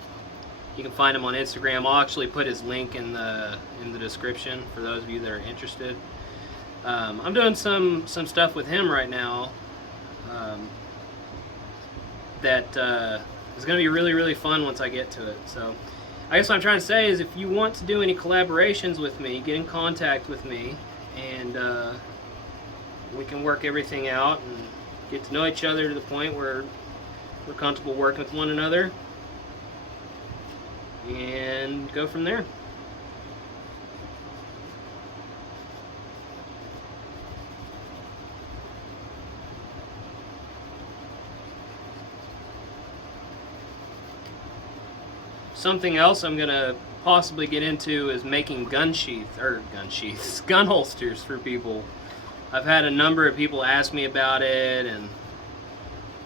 You can find him on Instagram. I'll actually put his link in the description for those of you that are interested. I'm doing some stuff with him right now that is going to be really fun once I get to it. So I guess what I'm trying to say is, if you want to do any collaborations with me, get in contact with me, and we can work everything out and get to know each other to the point where we're comfortable working with one another, and go from there. Something else I'm gonna possibly get into is making gun holsters for people. I've had a number of people ask me about it, and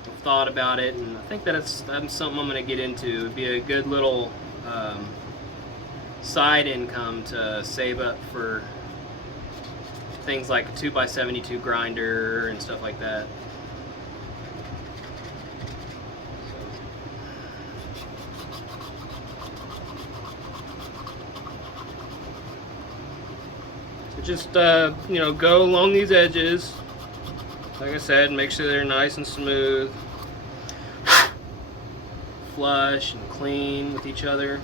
I've thought about it, and I think that's something I'm gonna get into. It'd be a good little side income to save up for things like a 2x72 grinder and stuff like that. So just you know, go along these edges, like I said, make sure they're nice and smooth, flush and clean with each other.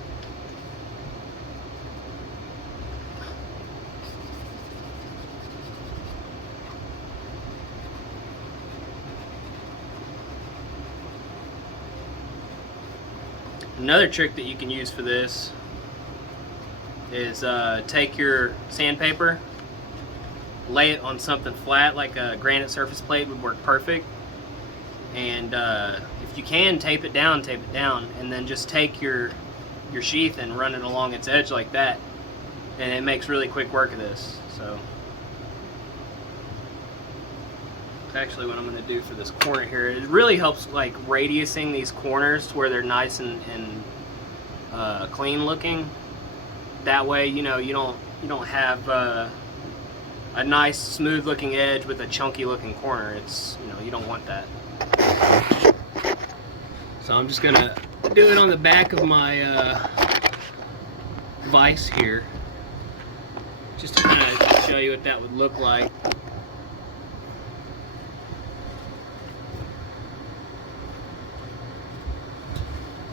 Another trick that you can use for this is take your sandpaper, lay it on something flat, like a granite surface plate would work perfect, and if you can, tape it down, and then just take your sheath and run it along its edge like that, and it makes really quick work of this. So that's actually what I'm going to do for this corner here. It really helps like radiusing these corners to where they're nice and clean looking. That way, you know, you don't have a nice smooth looking edge with a chunky looking corner. It's, you know, you don't want that. So I'm just gonna do it on the back of my vise here, just to kind of show you what that would look like.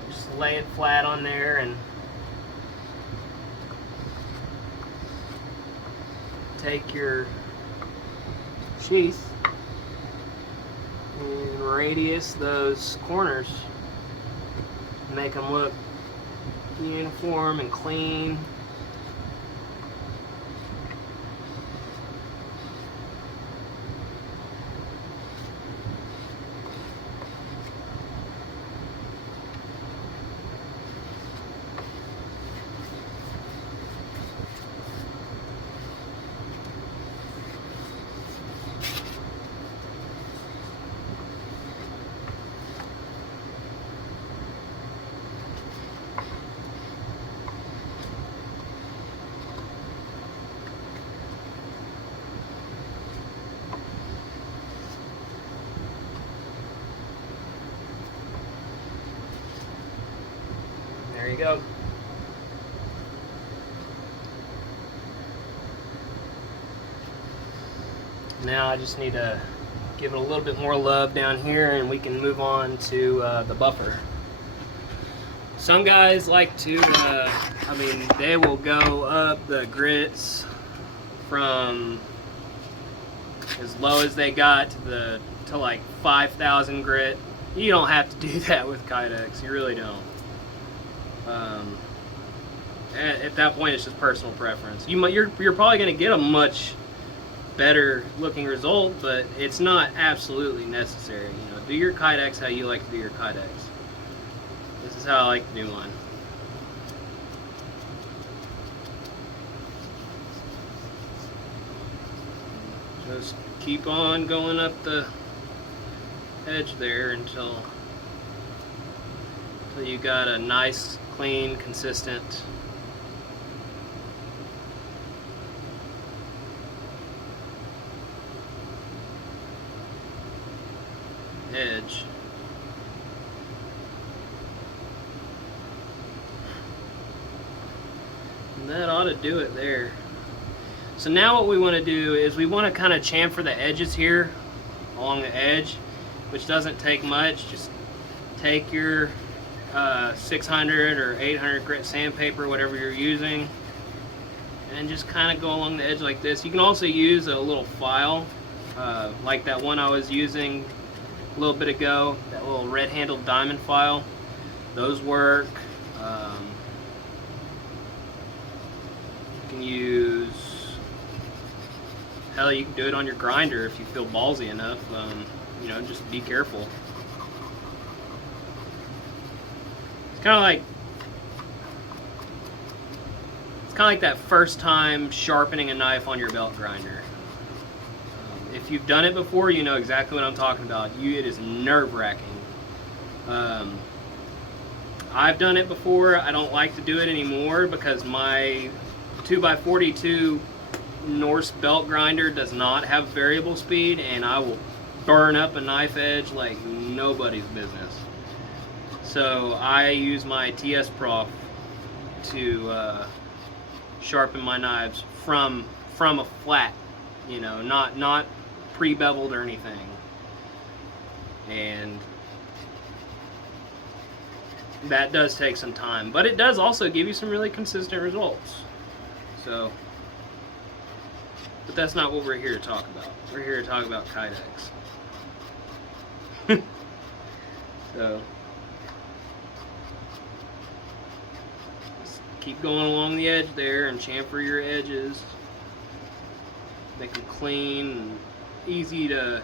Just lay it flat on there and take your sheath and radius those corners, make them look uniform and clean. There you go. Now I just need to give it a little bit more love down here, and we can move on to the buffer. Some guys like to, I mean, they will go up the grits from as low as they got to like 5,000 grit. You don't have to do that with kydex. You really don't. at that point, it's just personal preference. You're probably going to get a much better looking result, but it's not absolutely necessary. You know, do your kydex how you like to do your kydex. This is how I like to do mine. Just keep on going up the edge there until you got a nice, clean, consistent edge. And that ought to do it there. So now what we want to do is we want to kind of chamfer the edges here along the edge, which doesn't take much. Just take your 600 or 800 grit sandpaper, whatever you're using, and just kind of go along the edge like this. You can also use a little file like that one I was using a little bit ago, that little red handled diamond file. Those work. You can use, hell, you can do it on your grinder if you feel ballsy enough. You know, just be careful. It's kind of like that first time sharpening a knife on your belt grinder. If you've done it before, you know exactly what I'm talking about. It is nerve-wracking. I've done it before. I don't like to do it anymore because my 2x42 Norse belt grinder does not have variable speed, and I will burn up a knife edge like nobody's business. So I use my TS Prof to sharpen my knives from a flat, you know, not pre-beveled or anything. And that does take some time, but it does also give you some really consistent results. So, but that's not what we're here to talk about. We're here to talk about kydex. So, just keep going along the edge there and chamfer your edges. Make them clean and easy to,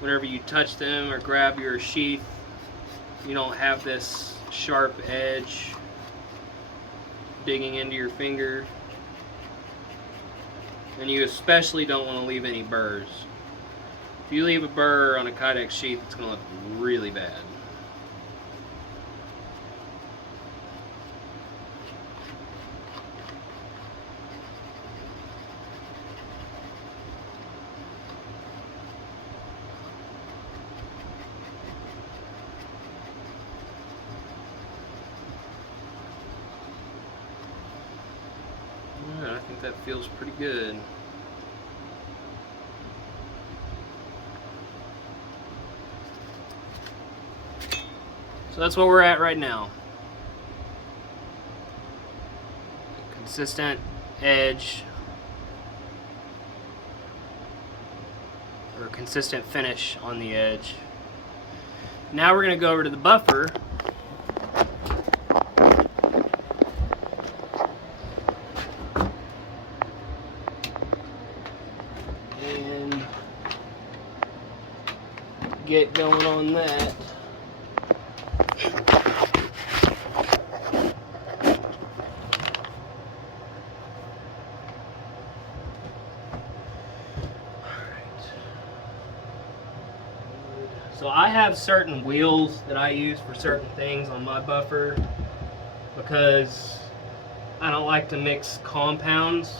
whenever you touch them or grab your sheath, you don't have this sharp edge digging into your finger. And you especially don't want to leave any burrs. If you leave a burr on a kydex sheath, it's going to look really bad. I think that feels pretty good. So that's where we're at right now. Consistent edge, or consistent finish on the edge. Now we're going to go over to the buffer. Get going on that. So I have certain wheels that I use for certain things on my buffer because I don't like to mix compounds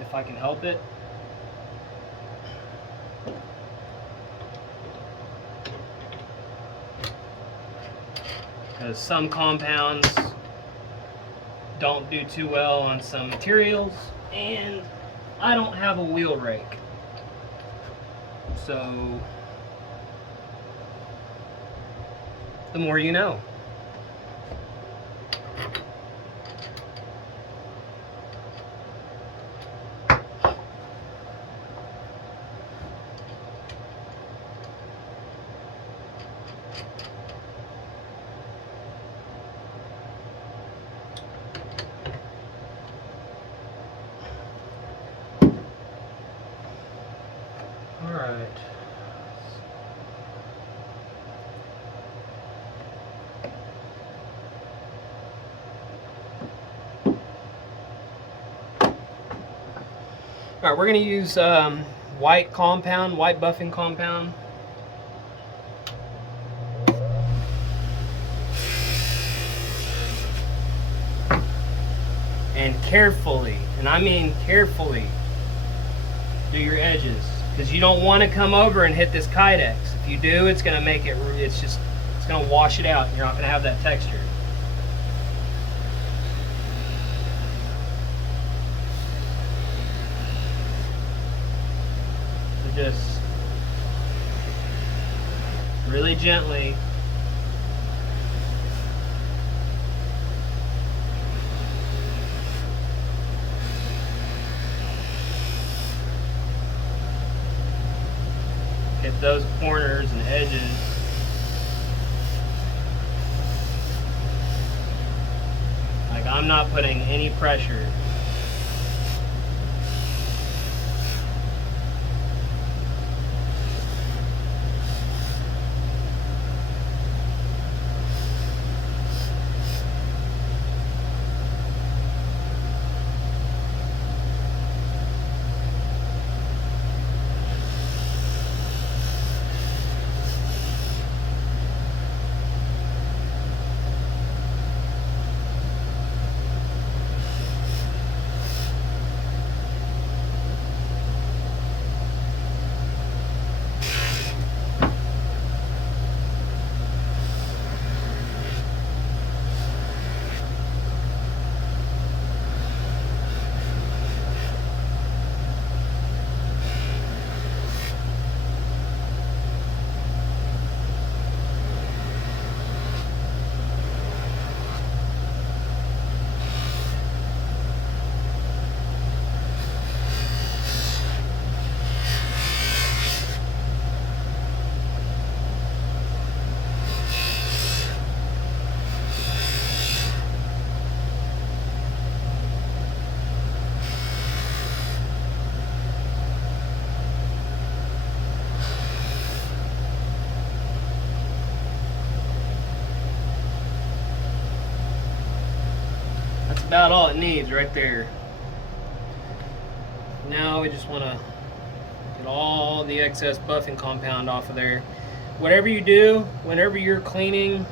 if I can help it. Because some compounds don't do too well on some materials, and I don't have a wheel rake. So, the more you know. All right, we're gonna use white compound, white buffing compound. And carefully, and I mean carefully, do your edges, because you don't want to come over and hit this kydex. If you do, it's gonna make it, it's gonna wash it out, and you're not gonna have that texture. So just really gently. Hit those corners and edges. Like, I'm not putting any pressure. About all it needs right there. Now we just want to get all the excess buffing compound off of there. Whatever you do, whenever you're cleaning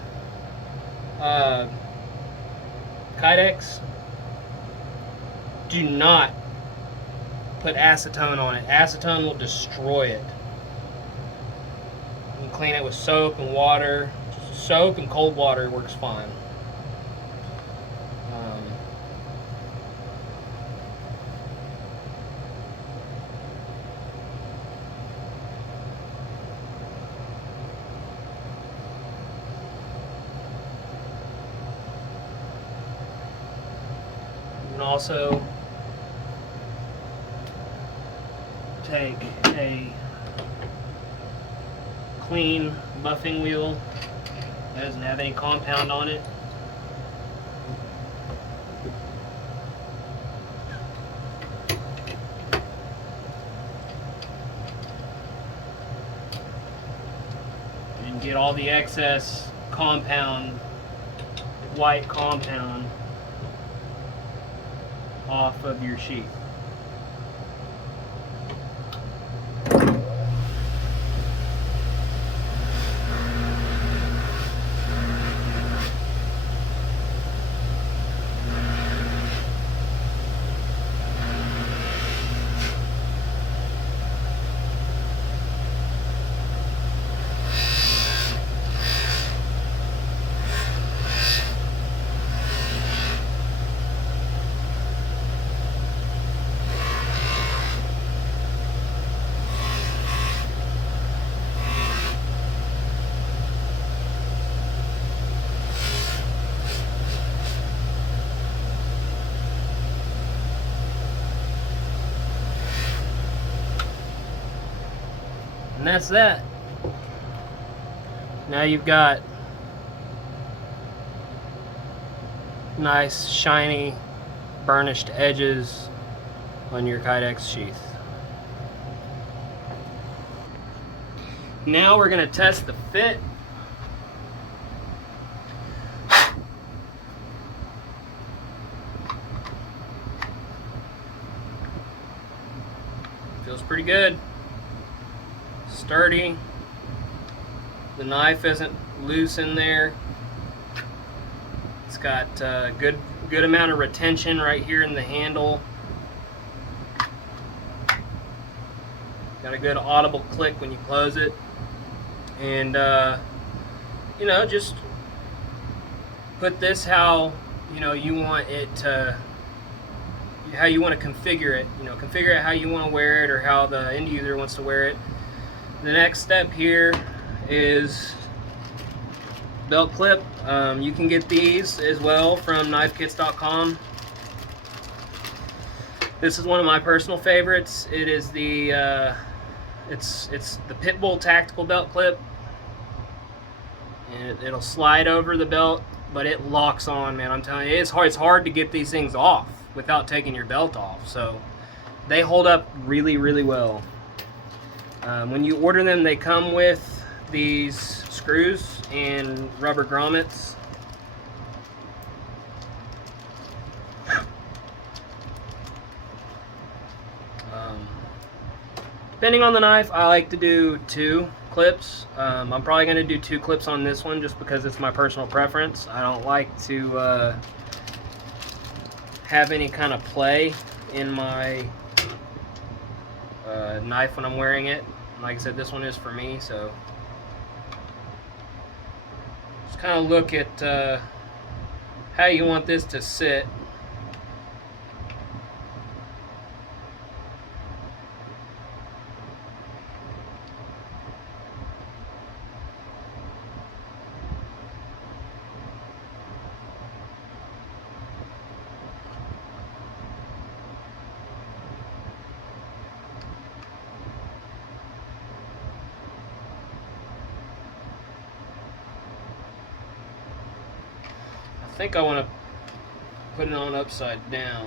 kydex, do not put acetone on it. Acetone will destroy it. You can clean it with soap and water. Soap and cold water works fine. You can also take a clean buffing wheel that doesn't have any compound on it. And get all the excess compound, white compound, off of your sheath. And that's that. Now you've got nice, shiny, burnished edges on your kydex sheath. Now we're going to test the fit. Feels pretty good. Sturdy. The knife isn't loose in there. It's got good amount of retention right here in the handle. Got a good audible click when you close it. And you know, just put this how you want it to, how you want to configure it. Configure it how you want to wear it, or how the end user wants to wear it. The next step here is belt clip. You can get these as well from knifekits.com. This is one of my personal favorites. It is the it's the Pitbull tactical belt clip, and it'll slide over the belt, but it locks on, man. I'm telling you, it's hard to get these things off without taking your belt off. So they hold up really, really well. When you order them, they come with these screws and rubber grommets. Depending on the knife, I like to do 2 clips. I'm probably going to do 2 clips on this one just because it's my personal preference. I don't like to have any kind of play in my knife when I'm wearing it. Like I said, this one is for me, so just kind of look at how you want this to sit. I think I want to put it on upside down.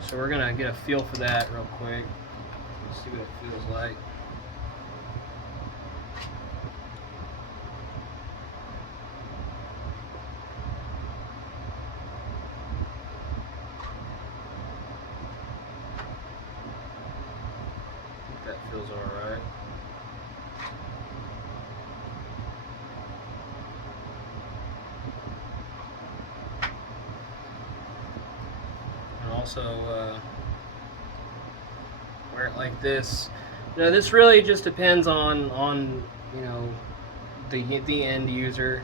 So we're going to get a feel for that real quick. Let's see what it feels like. That feels all right. And also wear it like this. This really just depends on the end user.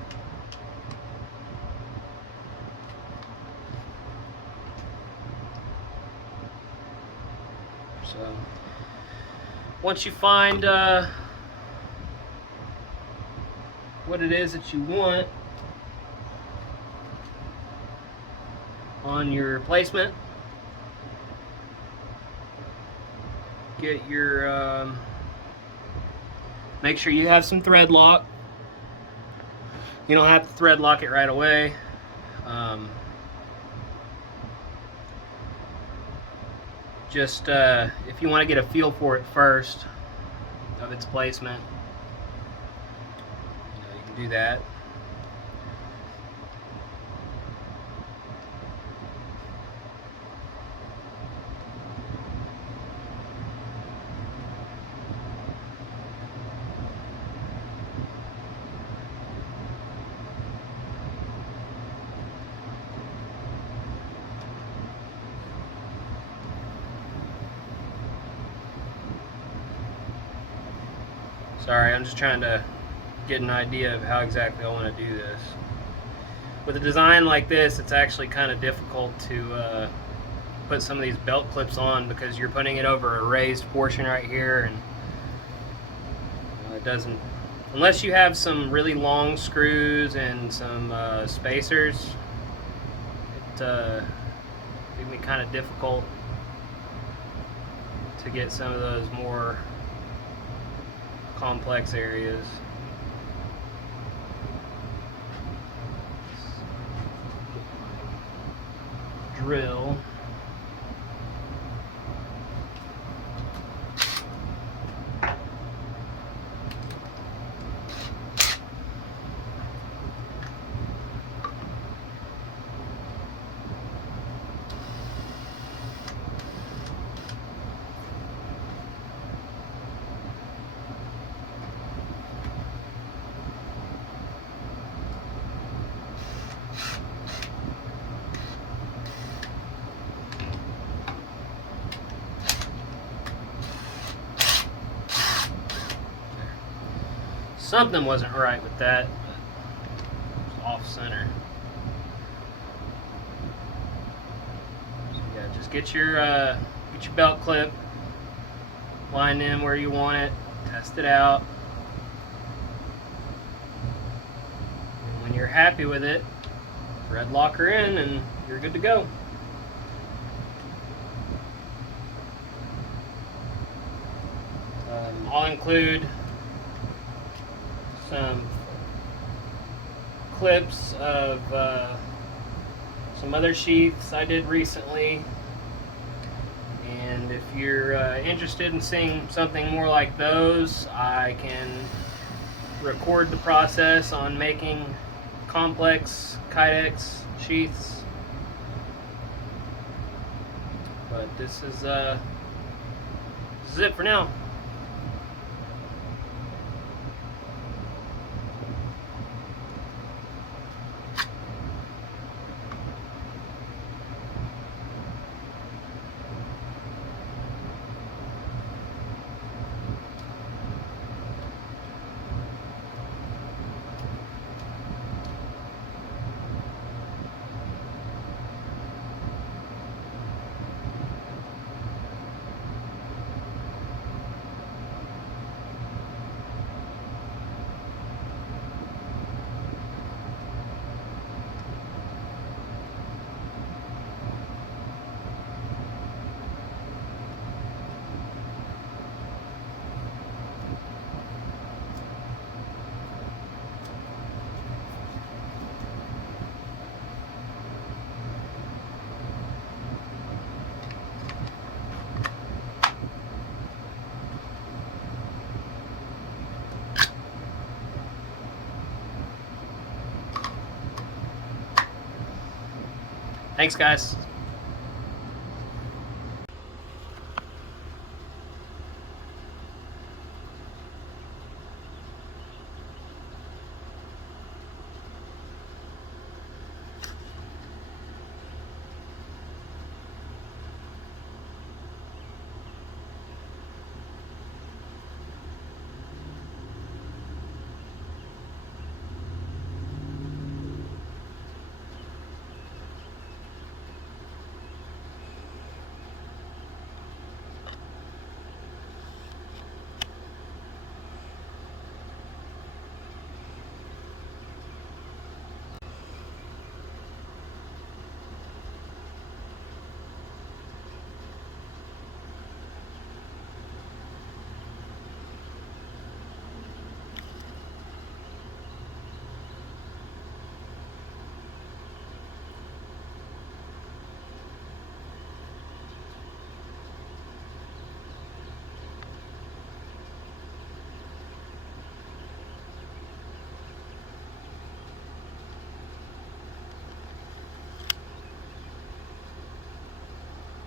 So once you find what it is that you want on your placement, get your make sure you have some thread lock. You don't have to thread lock it right away. Just if you want to get a feel for it first of its placement, you can do that. Sorry, I'm just trying to get an idea of how exactly I want to do this. With a design like this, it's actually kind of difficult to put some of these belt clips on because you're putting it over a raised portion right here, and it doesn't, unless you have some really long screws and some spacers, it can be kind of difficult to get some of those more complex areas. Drill. Something wasn't right with that. It was off center. So yeah, just get your belt clip, line in where you want it, test it out. And when you're happy with it, thread lock her in and you're good to go. I'll include some clips of some other sheaths I did recently, and if you're interested in seeing something more like those, I can record the process on making complex kydex sheaths. But this is it for now. Thanks, guys.